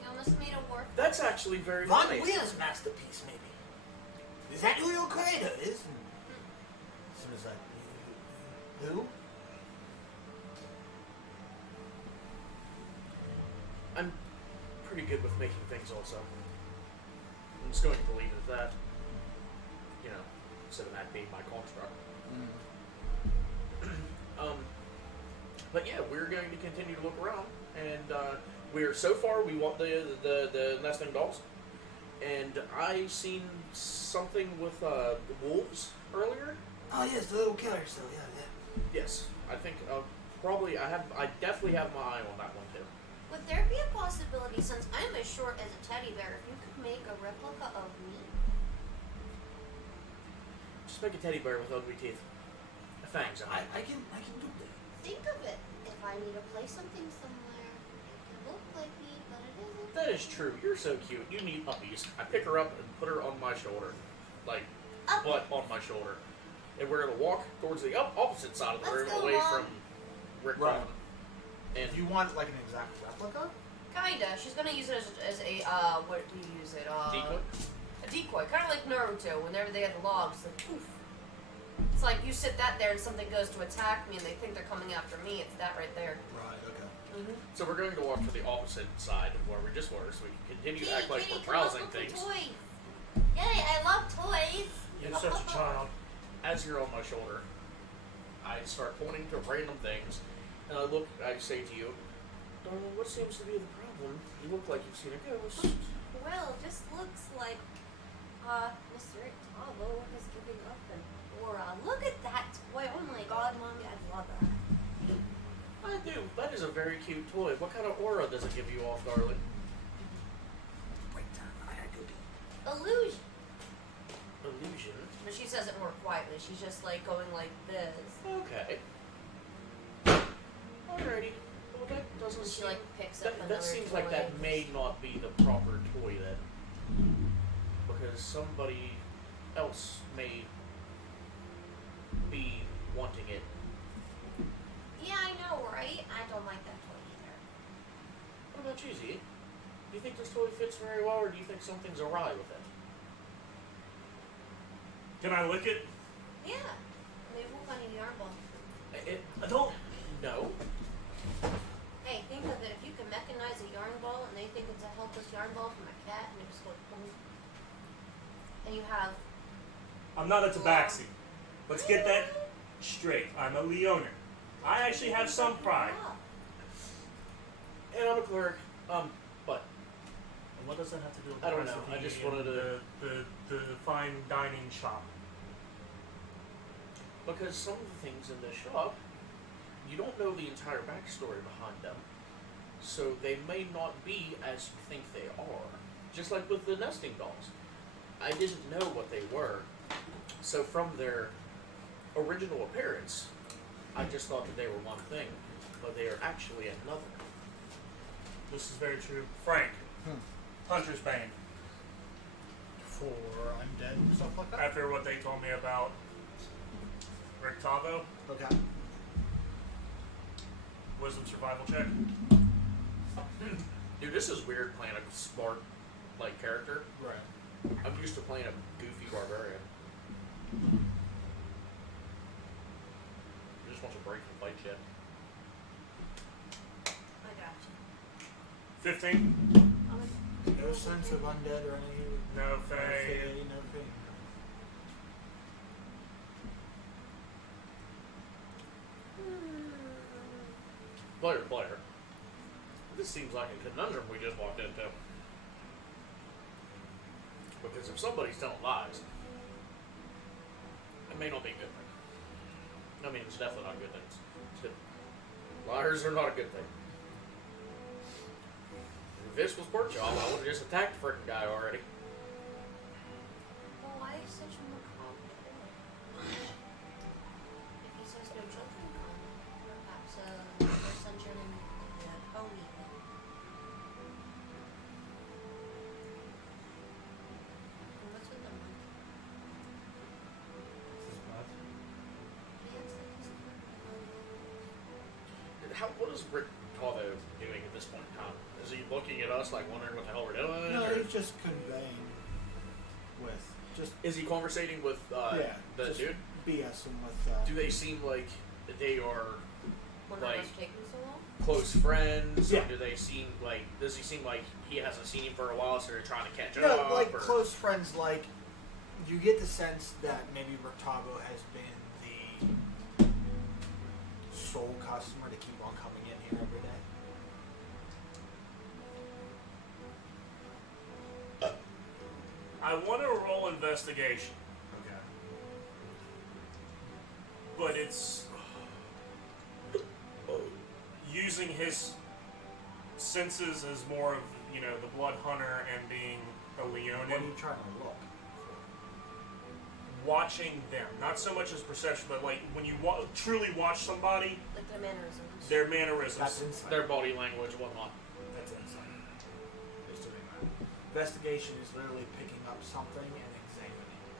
You almost made a war. That's actually very Von funny. Weir's masterpiece, maybe. Is that who your creator is? So it's like, who? I'm pretty good with making things also. I'm just going to leave it at that. You know, instead of that being my construct. But yeah, we're going to continue to look around, and so far we want the nesting dolls, and I seen something with the wolves earlier. Oh yes, the little killer. So yeah. Yes, I think I definitely have my eye on that one too. Would there be a possibility, since I'm as short as a teddy bear, if you could make a replica of me? Just make a teddy bear with ugly teeth, fangs on it. I can do that. Think of it. If I need to play something somewhere, it can look like me, but it isn't. That is true. You're so cute. You need puppies. I pick her up and put her on my shoulder, like butt on my shoulder, and we're gonna walk towards the opposite side of the Let's room, go, away Mom. from Rick. Right. And If you want like an exact replica, Kinda. She's gonna use it as a what do you use it? decoy. A decoy, kind of like Naruto. Whenever they had the logs, like poof. It's like you sit that there and something goes to attack me and they think they're coming after me. It's that right there. right? Okay. Mm-hmm. So we're going to walk to the opposite side of where we just were, so we can continue to act like we're Kitty, browsing come look things. for toys. Yay! I love toys. You're such a child. As you're on my shoulder, I start pointing to random things, and I say to you, darling, what seems to be the problem? You look like you've seen a ghost. Well, it just looks like Mr. Tavo has given up an aura. Look at that toy. Oh my God, Mommy, I love that. I do. That is a very cute toy. What kind of aura does it give you off, darling? Break time. I gotta go be. Illusion. Illusion. But she says it more quietly. She's just like going like this. Okay. Alrighty. Well, that doesn't And she seem... like picks up another That seems toy. like that may not be the proper toy then. Because somebody else may be wanting it. Yeah, I know, right? I don't like that toy either. What about you, Z? Do you think this toy fits very well, or do you think something's awry with it? Can I lick it? Yeah. Maybe we'll find a yarn ball. I don't. No. Hey, think of it. If you can mechanize a yarn ball and they think it's a helpless yarn ball from a cat and it just goes boom. And you have... I'm not a tabaxi. Let's get that straight. I'm a Leoner. I actually have some pride. And I'm a cleric. But And what does that have to do with I don't the rest know. of I just the- wanted to- the fine dining shop? because some of the things in this shop, you don't know the entire backstory behind them, so they may not be as you think they are. just like with the nesting dolls. I didn't know what they were, so from their original appearance, I just thought that they were one thing, but they are actually another. This is very true. Frank, Hunter's Bane. For undead and stuff like that? After what they told me about Rick Tavo, Okay. wisdom survival check. Dude, this is weird playing a smart, like, character. Right. I'm used to playing a goofy barbarian. He just wants a break from fight shit. I got you. 15. No sense of undead or anything? No No Fae. fey, no thing. Player. This seems like a conundrum we just walked into. Because if somebody's telling lies, it may not be a good thing. I mean, it's definitely not a good thing. Liars are not a good thing. If this was pork chop, I would have just attacked the freaking guy already. Well, why is such a macabre boy? If he says no children come, perhaps there's sunshine in the pony thing. And what's with the monkey? He acts like he's What is Rick Tavo doing at this point in time? Is he looking at us like wondering what the hell we're doing? No, or he's just conveying with just is he conversating with the just dude? BSing with. Do they seem like they are Wonder like what's taking so long? close friends? Yeah. Or do they seem like? Does he seem like he hasn't seen him for a while, so they're trying to catch No, up? like or? close friends. Like you get the sense that maybe Rictavo has been the sole customer to keep on coming in here every day. I want to roll investigation, Okay. but it's using his senses as more of, the blood hunter and being a What are Leonin, you trying to look? watching them. Not so much as perception, but like when you truly watch somebody, Like their mannerisms. their mannerisms. That's insight. Their body language and whatnot. That's insight. Just doing that. Investigation is literally picking up something and examining it.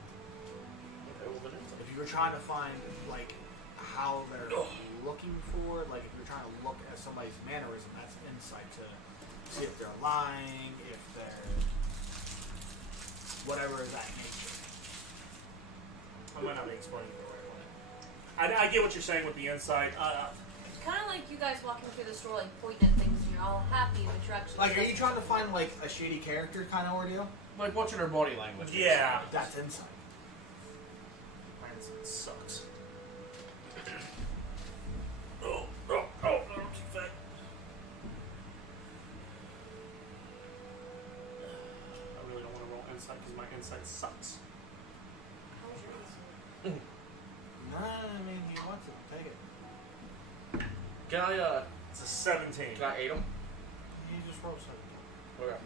Okay, well, then it's- If you were trying to find like how they're looking for, like if you're trying to look at somebody's mannerism, that's insight to see if they're lying, if they're whatever of that nature. I might not be explaining it the right way. I get what you're saying with the insight. It's kind of like you guys walking through the store, like pointing at things, and you're all happy, but you're actually. Like, are you trying to find like a shady character kind of ordeal? Like watching her body language. Yeah. That's insight. My insight sucks. I'm too fat. I really don't want to roll insight because my insight sucks. How's your insight? Nah, I mean, he wants it. Take it. Can I It's a 17. can I aid him? You just roll something. Okay.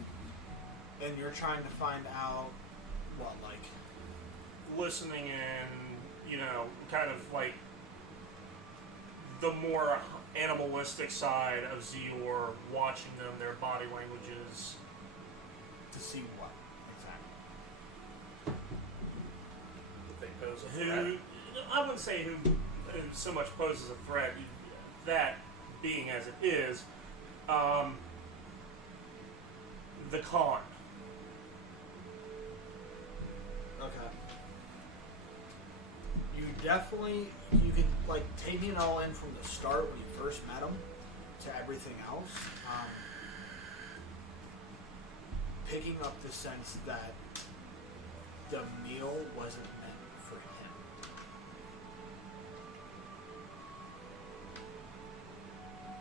And you're trying to find out what, like. Listening and, kind of like the more animalistic side of Zior, watching them, their body languages. To see what exactly. If they pose a Who, I wouldn't say who so much poses a threat, that being as it is, the Khan. Okay. You can like taking it all in from the start when you first met him to everything else. Picking up the sense that the meal wasn't meant for him.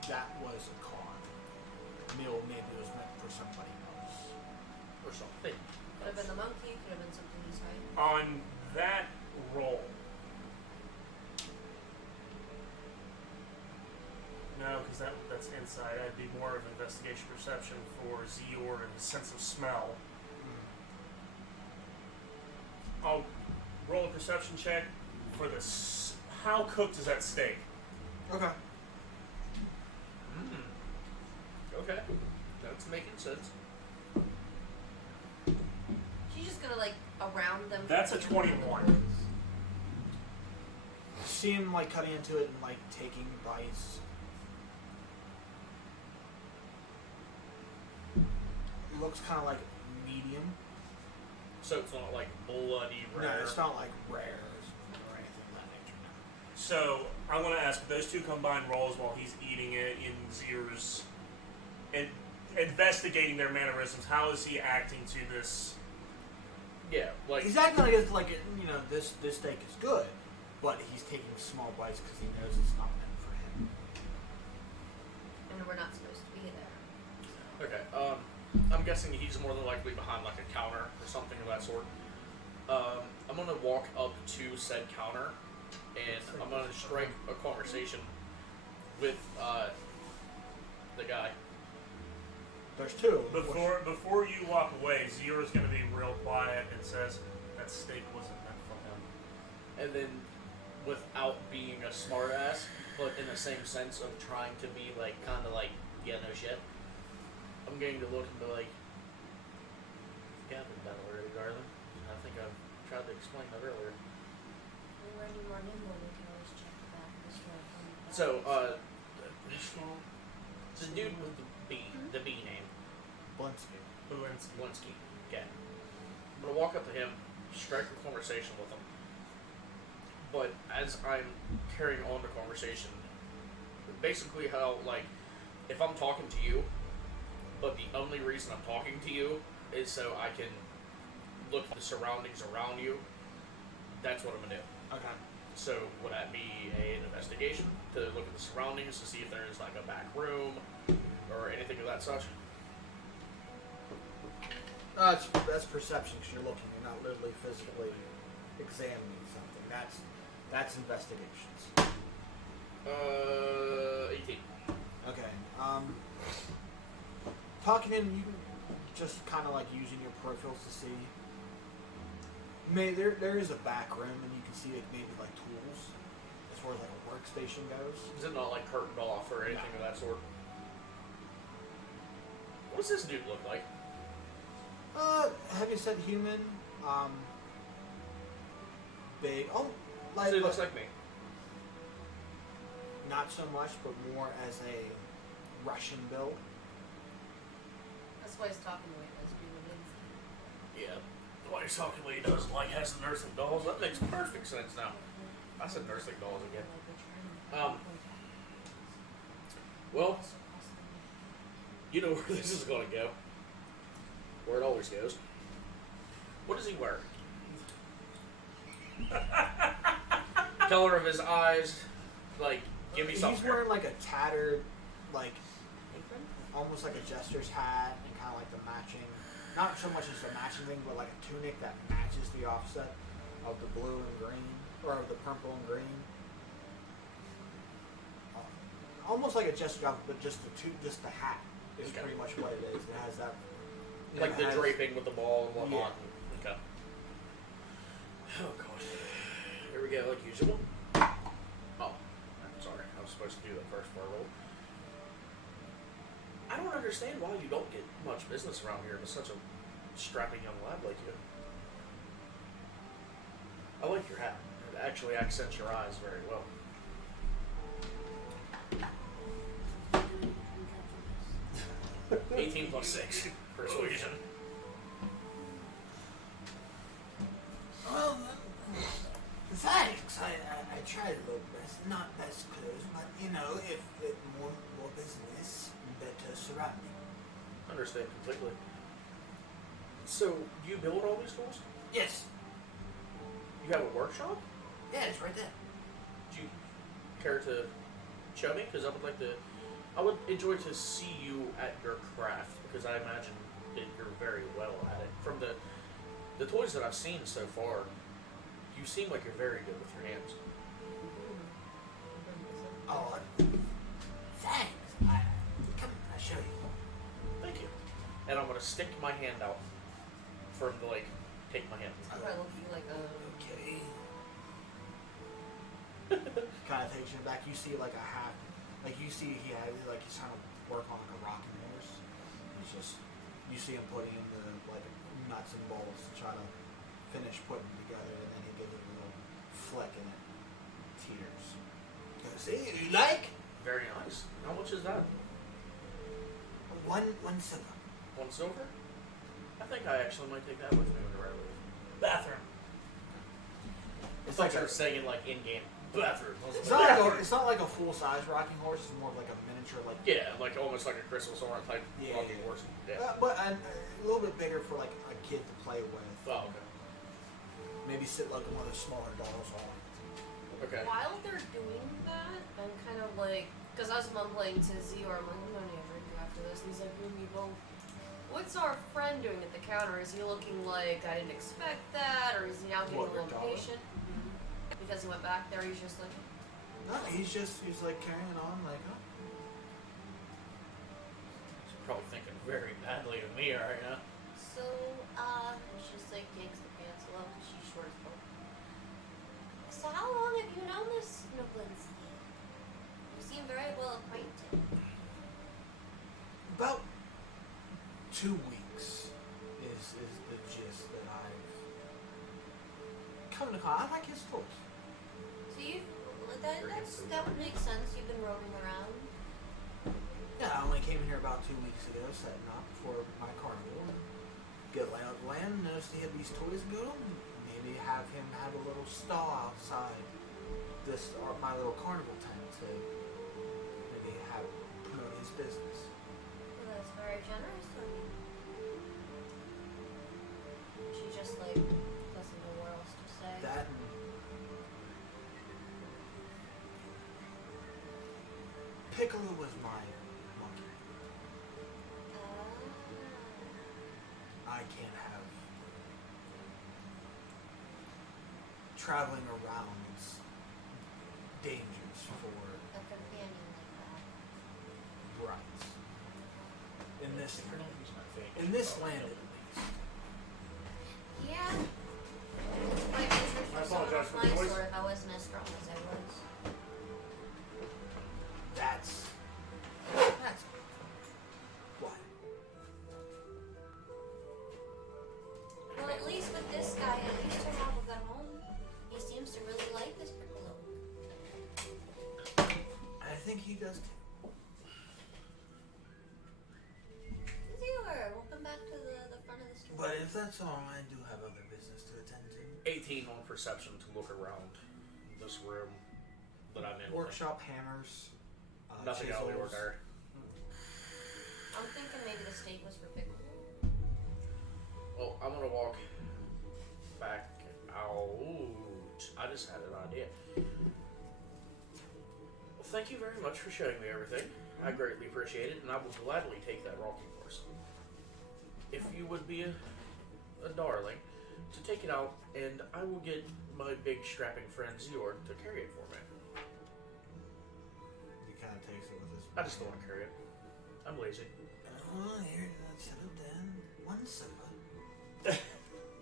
That was a con. The meal maybe was meant for somebody else. or something. Could have been the monkey, could have been something he's hiding. On that roll. No, because that's insight. I'd be more of investigation perception for Zior and the sense of smell. I'll roll a perception check for how cooked is that steak? Okay. Okay. That's making sense. She's just gonna like around them. That's a 21. See him like cutting into it and like taking bites. It looks kind of like medium. So it's not like bloody rare. No, it's not like rare or anything of that nature. So I want to ask those two combined rolls while he's eating it in Zier's and investigating their mannerisms. How is he acting to this? Yeah, like He's acting like it's like this steak is good, but he's taking small bites because he knows it's not meant for him. And we're not supposed to be there. okay. I'm guessing he's more than likely behind like a counter or something of that sort. I'm gonna walk up to said counter, and I'm gonna strike a conversation with the guy. There's two. Before you walk away, Zier is going to be real quiet and says that steak wasn't meant for him. And then, without being a smartass, but in the same sense of trying to be like, kind of like, yeah, no shit, I'm going to look and be like, you haven't done already, darling. I think I've tried to explain that earlier. When we're any more nimble, we can always check the back of the store. So, the dude with the B name, Blinsky. Okay. I'm gonna walk up to him, strike a conversation with him. But as I'm carrying on the conversation, basically how, like, if I'm talking to you, but the only reason I'm talking to you is so I can look at the surroundings around you, that's what I'm gonna do. Okay. So would that be an investigation to look at the surroundings to see if there's like a back room or anything of that such? That's perception because you're looking. You're not literally physically examining something. That's investigations. 18. Okay. Talking in, you can just kind of like using your peripherals to see. There is a back room, and you can see like maybe like tools as far as like a workstation goes. Is it not like curtained off or anything of that sort? What does this dude look like? Heavy set human. Big. Oh, So he looks like me. Not so much, but more as a Russian build. That's why he's talking the way he does, being a Lindsay. Yeah. Why he's talking like he does, like has the nursing dolls. That makes perfect sense now. I said nursing dolls again. Well, you know where this is going to go. Where it always goes. What does he wear? Color of his eyes. Like, give me something. He's wearing like a tattered, like, almost like a jester's hat and kind of like the matching, not so much as a matching thing, but like a tunic that matches the offset of the blue and green, or of the purple and green. Almost like a jester's outfit, but just the hat is Okay. pretty much what it is. It has that. Like it the has- draping with the ball and whatnot. Yeah. Okay. Oh god. Here we go, like usual. Oh, I'm sorry. I was supposed to do the first part roll. I don't understand why you don't get much business around here with such a strapping young lad like you. I like your hat. It actually accents your eyes very well. Mm-hmm. 18 plus 6. Persuasion. Well, thanks. I tried a little best, not best clothes, but if more business, better surrounding. Understand completely. So, do you build all these tools? Yes. You have a workshop? Yeah, it's right there. Do you care to show me? Because I would enjoy to see you at your craft, because I imagine that you're very well at it. From the toys that I've seen so far, you seem like you're very good with your hands. Oh, thanks. Come, I'll show you. Thank you. And I'm gonna stick my hand out from the take my hand. I probably look at you like a. Okay. Kind of takes you back. You see like a hat. Like you see he had like he's trying to work on like a rocking horse. He's just you see him putting in the like nuts and bolts to try to finish putting it together, and then he gives it a little flick and it teeters. See, you like? Very nice. How much is that? One silver. 1 silver? I think I actually might take that with me whenever I leave. Bathroom. It's like they're saying like in-game bathroom. It's not like a full size rocking horse. It's more of like a miniature, like Yeah, like almost like a Christmas ornament type rocking horse. Yeah. but a little bit bigger for like a kid to play with. Oh, okay. Maybe sit like one of the smaller dolls on. Okay. While they're doing that, I'm kind of like, because I was mumbling to Zior, I'm like, I'm gonna need a drink after this. And he's like, well, what's our friend doing at the counter? Is he looking like I didn't expect that, or is he now getting a little impatient? Because he went back there, he's just like, No, he's like carrying on like, oh. He's probably thinking very badly of me right now. so, she just like yanks the pants a little because she's short as fuck. So how long have you known this Noblinski? You seem very well acquainted. About 2 weeks is the gist that I've come to call. I like his toys. So that would make sense. You've been roaming around. Yeah, I only came here about 2 weeks ago, setting up for my carnival. Get a lay of the land, noticed he had these toys go. Maybe have him have a little stall outside this my little carnival tent to maybe have promote his business. Well, that's very generous of you. She just like doesn't know what else to say. That and Piccolo was my monkey. I can't have traveling around. It's dangerous for A companion like that. brides. In this He's in this land, at least. Yeah. My business I was so apologize much for the noise. nicer if I wasn't as strong as I was. That's why. Well, at least with this guy, at least her mom got home. He seems to really like this Piccolo. I think he does too. Zero, welcome back to the front of the store. But if that's all, I do have other business to attend to. 18 on perception to look around this room that I'm in. Workshop hammers. Nothing out of the chisels. ordinary. I'm thinking maybe the steak was for Piccolo. Well, I'm gonna walk back out. I just had an idea. Well, thank you very much for showing me everything. I greatly appreciate it, and I will gladly take that rocking horse. If you would be a darling to take it out, and I will get my big strapping friend Zior to carry it for me. He kind of takes it with his. I just don't want to carry it. I'm lazy. Oh, here, let's set it down. 1 silver.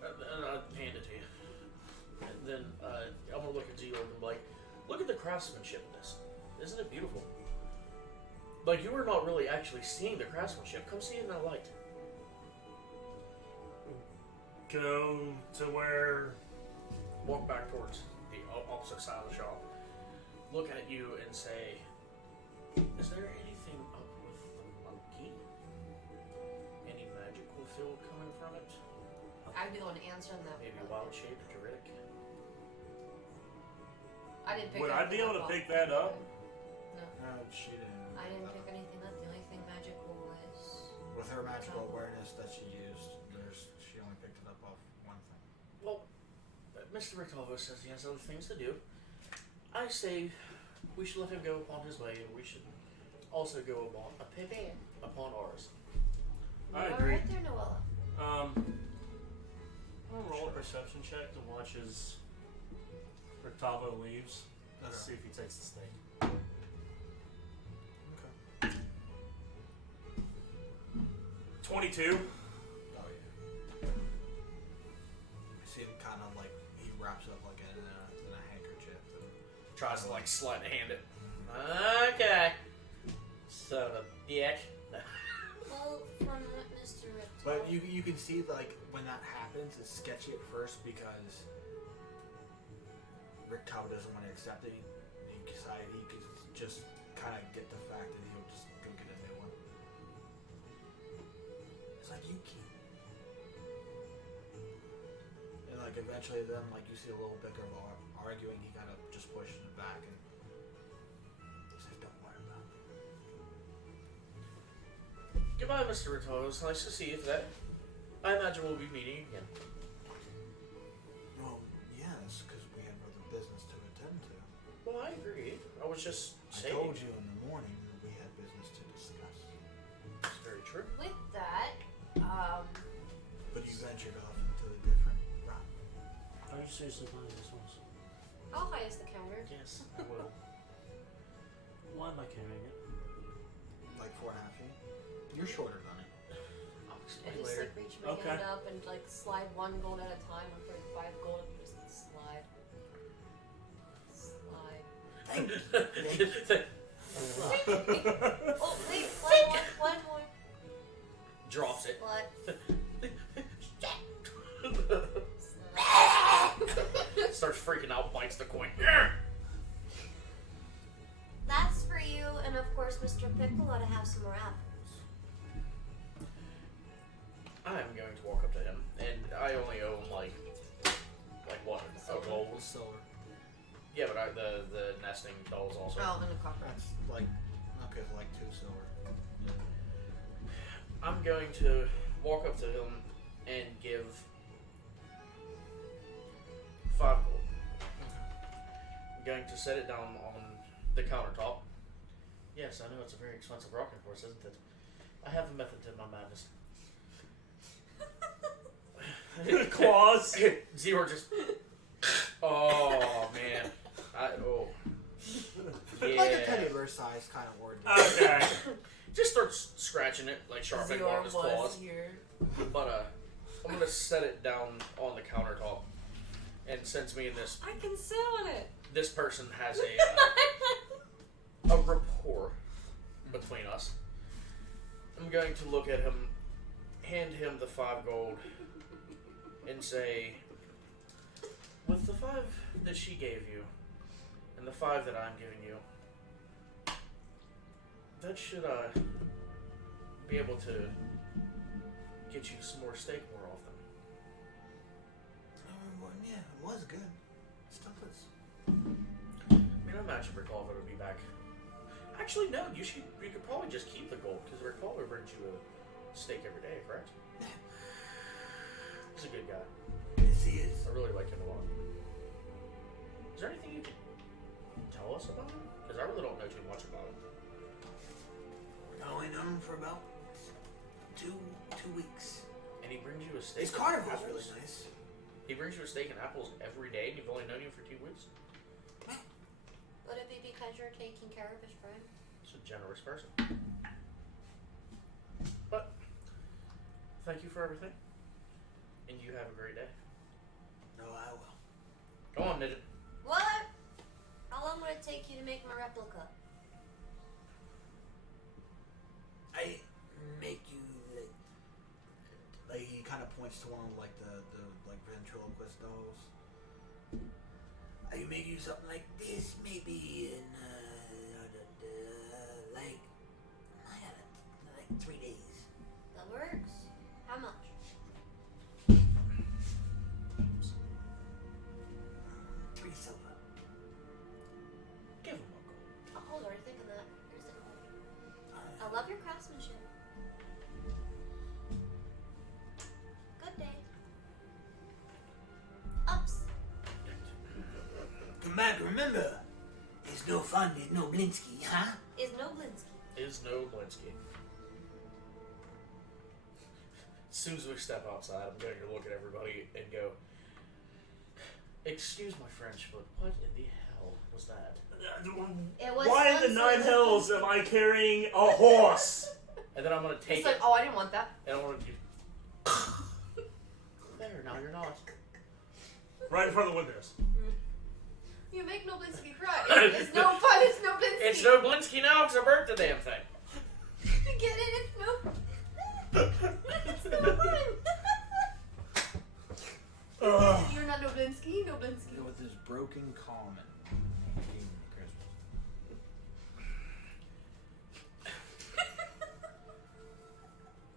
I'll hand it to you. And then I'm gonna look at Zior and be like, look at the craftsmanship in this. Isn't it beautiful? Like, you were not really actually seeing the craftsmanship. Come see it in that light. Go to where. Walk back towards the opposite side of the shop. Look at you and say, is there anything up with the monkey? Any magical feel coming from it? I'd be the one answering that. Maybe wild shape, druidic? I didn't pick Would it I up. be able to pick that up? No. No, she didn't. I didn't pick anything up. The only thing magical was. With her magical awareness that she used, she only picked it up off one thing. Well, Mr. Rictalvo says he has other things to do. I say we should let him go upon his way, and we should also go upon ours. I You are agree. right there, Noella. I'm gonna roll a perception check to watch as Rictavo leaves. Let's see if he takes the steak. Okay. 22. Oh yeah. Tries to like sleight of hand it. Okay. Son of a bitch. Well, from what Mr. Rip But told- you can see like when that happens, it's sketchy at first because Rick Tau doesn't want to accept it. He decided he could just kind of get the fact that he'll just go get a new one. It's like you can't. And like eventually, then like you see a little bit of arguing. He kind of just pushes it back and he says, "Don't worry about it." Goodbye, Mr. Rito. It's nice to see you today. I imagine we'll be meeting again. Well, yes, because we have other business to attend to. Well, I agree. I was just I saying. told you in the morning that we had business to discuss. It's very true. With that, But you ventured off into a different route. Are you seriously buying this one? how high is the counter? Yes, I will. Why am I carrying it? Like 4.5 feet. You're shorter than it. I'll I explain just later. like reach my Okay. hand up and like slide 1 gold at a time, or 5 gold and just slide. Slide. Oh wait, one more. Drops it. Slide. Starts freaking out, bites the coin. That's for you, and of course, Mr. Piccolo to have some more apples. I'm going to walk up to him, and I only owe him like what? A gold? Silver. Yeah, but the nesting dolls also. Oh, and a copper. That's like, okay, like 2 silver. I'm going to walk up to him and give 5 gold. I'm going to set it down on the countertop. Yes, I know it's a very expensive rocking horse, isn't it? I have a method to my madness. Claws. Zero just. Oh man. Yeah. Like a teddy bear size kind of word. Okay. Just starts scratching it, like sharpening one of his claws. here. But I'm gonna set it down on the countertop, and since me and I can sit on it. this person has a rapport between us, I'm going to look at him, hand him the 5 gold, and say, with the 5 that she gave you, and the 5 that I'm giving you, that should be able to get you some more steak more often. Well, yeah, it was good. Still is. I mean, I imagine Revolver would be back. Actually, no. You could probably just keep the gold because Revolver brings you a steak every day, correct? He's a good guy. Yes, he is. I really like him a lot. Is there anything you can tell us about him? Because I really don't know too much about him. We've only known him for about two weeks. And he brings you a steak. His and carnival's apples? really nice. He brings you a steak and apples every day, and you've only known him for 2 weeks. Would it be because you're taking care of his friend? He's a generous person. But thank you for everything, and you have a great day. No, I will. Go on, Midget. What? How long would it take you to make my replica? I make you like he kind of points to one of like the like ventriloquist dolls. I make you something like this, maybe in like 3 days. That works. How much? 3 silver. Give him a gold. Oh, hold on, thinking that. Here's the gold. I love your craftsmanship. Good day. Ups. Come back, remember, there's no fun, there's no Blinsky, huh? Is no Blinsky. Is no Blinsky. As soon as we step outside, I'm going to look at everybody and go, excuse my French, but what in the hell was that? It was Why in some the sort nine of- hells am I carrying a horse? And then I'm going to take It's like, it, oh, I didn't want that. and I'm going to do... There, now you're not. Right in front of the windows. You make Noblinsky cry. It's no fun. It's Noblinsky. It's Noblinsky now because I burnt the damn thing. Get it? It's no. It's no fun. You're not Noblinsky. Noblinsky. With his broken common.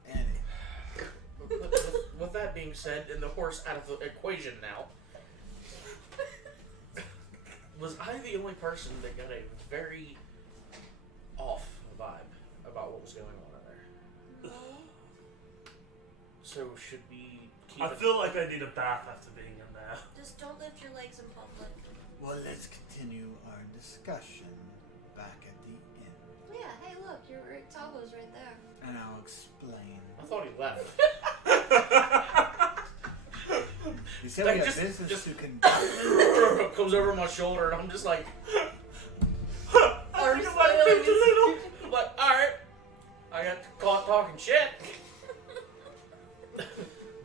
Annie. With that being said, and the horse out of the equation now, was I the only person that got a very off vibe about what was going on in there? So should we keep I feel like I need a bath after being in there. Just don't lift your legs in public. Well, let's continue our discussion back at the inn. Yeah. Hey, look, your Tavo's right there. And I'll explain. I thought he left. You said Like, we have just- business just- to conduct. Comes over my shoulder and I'm just like, Arms I'm flailing. like, alright. I got caught talking shit.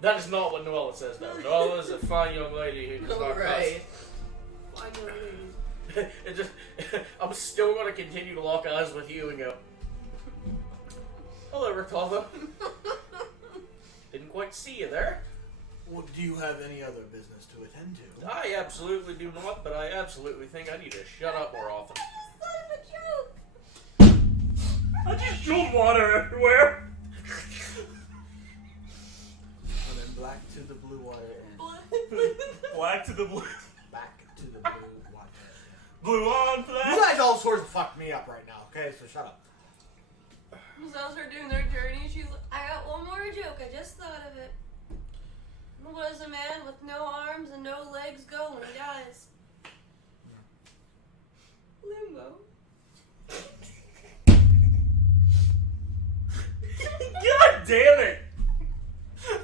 That is not what Noella says though. Noella is a fine young lady who does not Right. cuss. It just, I'm still going to continue to lock eyes with you and go, hello, Rictava. Didn't quite see you there. Well, do you have any other business to attend to? I absolutely do not, but I absolutely think I need to shut up more often. Son of a joke. I just spilled water everywhere. And then black to the blue water and Black to the blue. back to the blue water. Blue on You black. guys all sorts of fucked me up right now, okay? So shut up. As they're doing their journey, she's like, I got one more joke. I just thought of it. What does a man with no arms and no legs go when he dies? Limbo. God damn it! And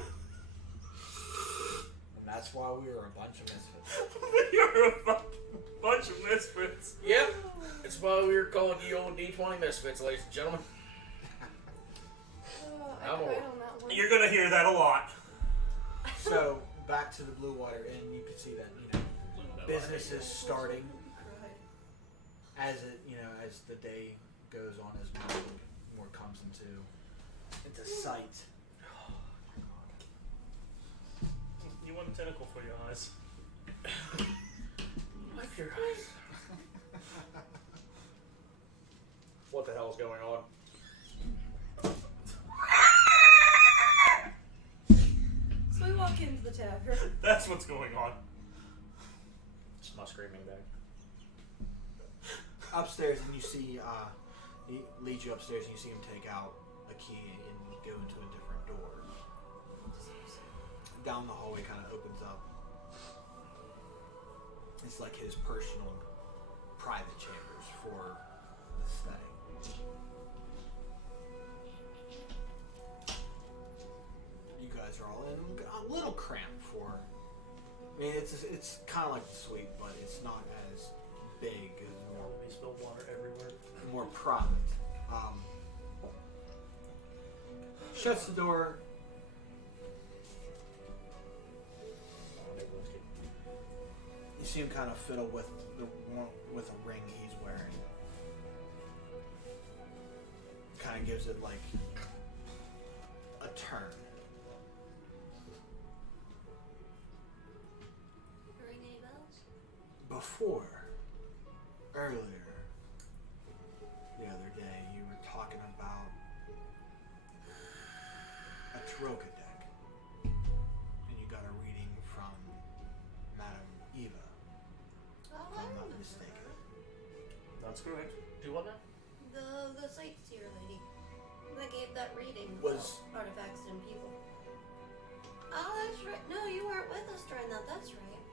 that's why we were a bunch of misfits. You're a bunch of misfits. Yep, that's why we were calling you old D20Misfits, ladies and gentlemen. Oh, I I'm cried old. on that one. You're gonna hear that a lot. So back to the blue water inn, you can see that business is starting as it as the day goes on, as more comes into sight. You want a tentacle for your eyes. Wipe your eyes. What the hell is going on? So we walk into the tavern. That's what's going on. It's my screaming bag. Upstairs, and you see he leads you upstairs, and you see him take out a key and go into a different door. Down the hallway kind of opens up. It's like his personal private chambers for the stay. You guys are all in a little cramped for. I mean, it's kind of like the suite, but it's not as big. It's We spilled water everywhere. more private. Shuts the door. You see him kind of fiddle with a ring he's wearing. Kind of gives it like a turn. Ring any bells? Before, earlier, the other day, you were talking about a Troka deck. And you got a reading from Madame Eva, Oh, if I I'm not remember mistaken. That's correct. Do what now? the sightseer lady that gave that reading Was- about artifacts and people. Oh, that's right. No, you weren't with us during that. That's right.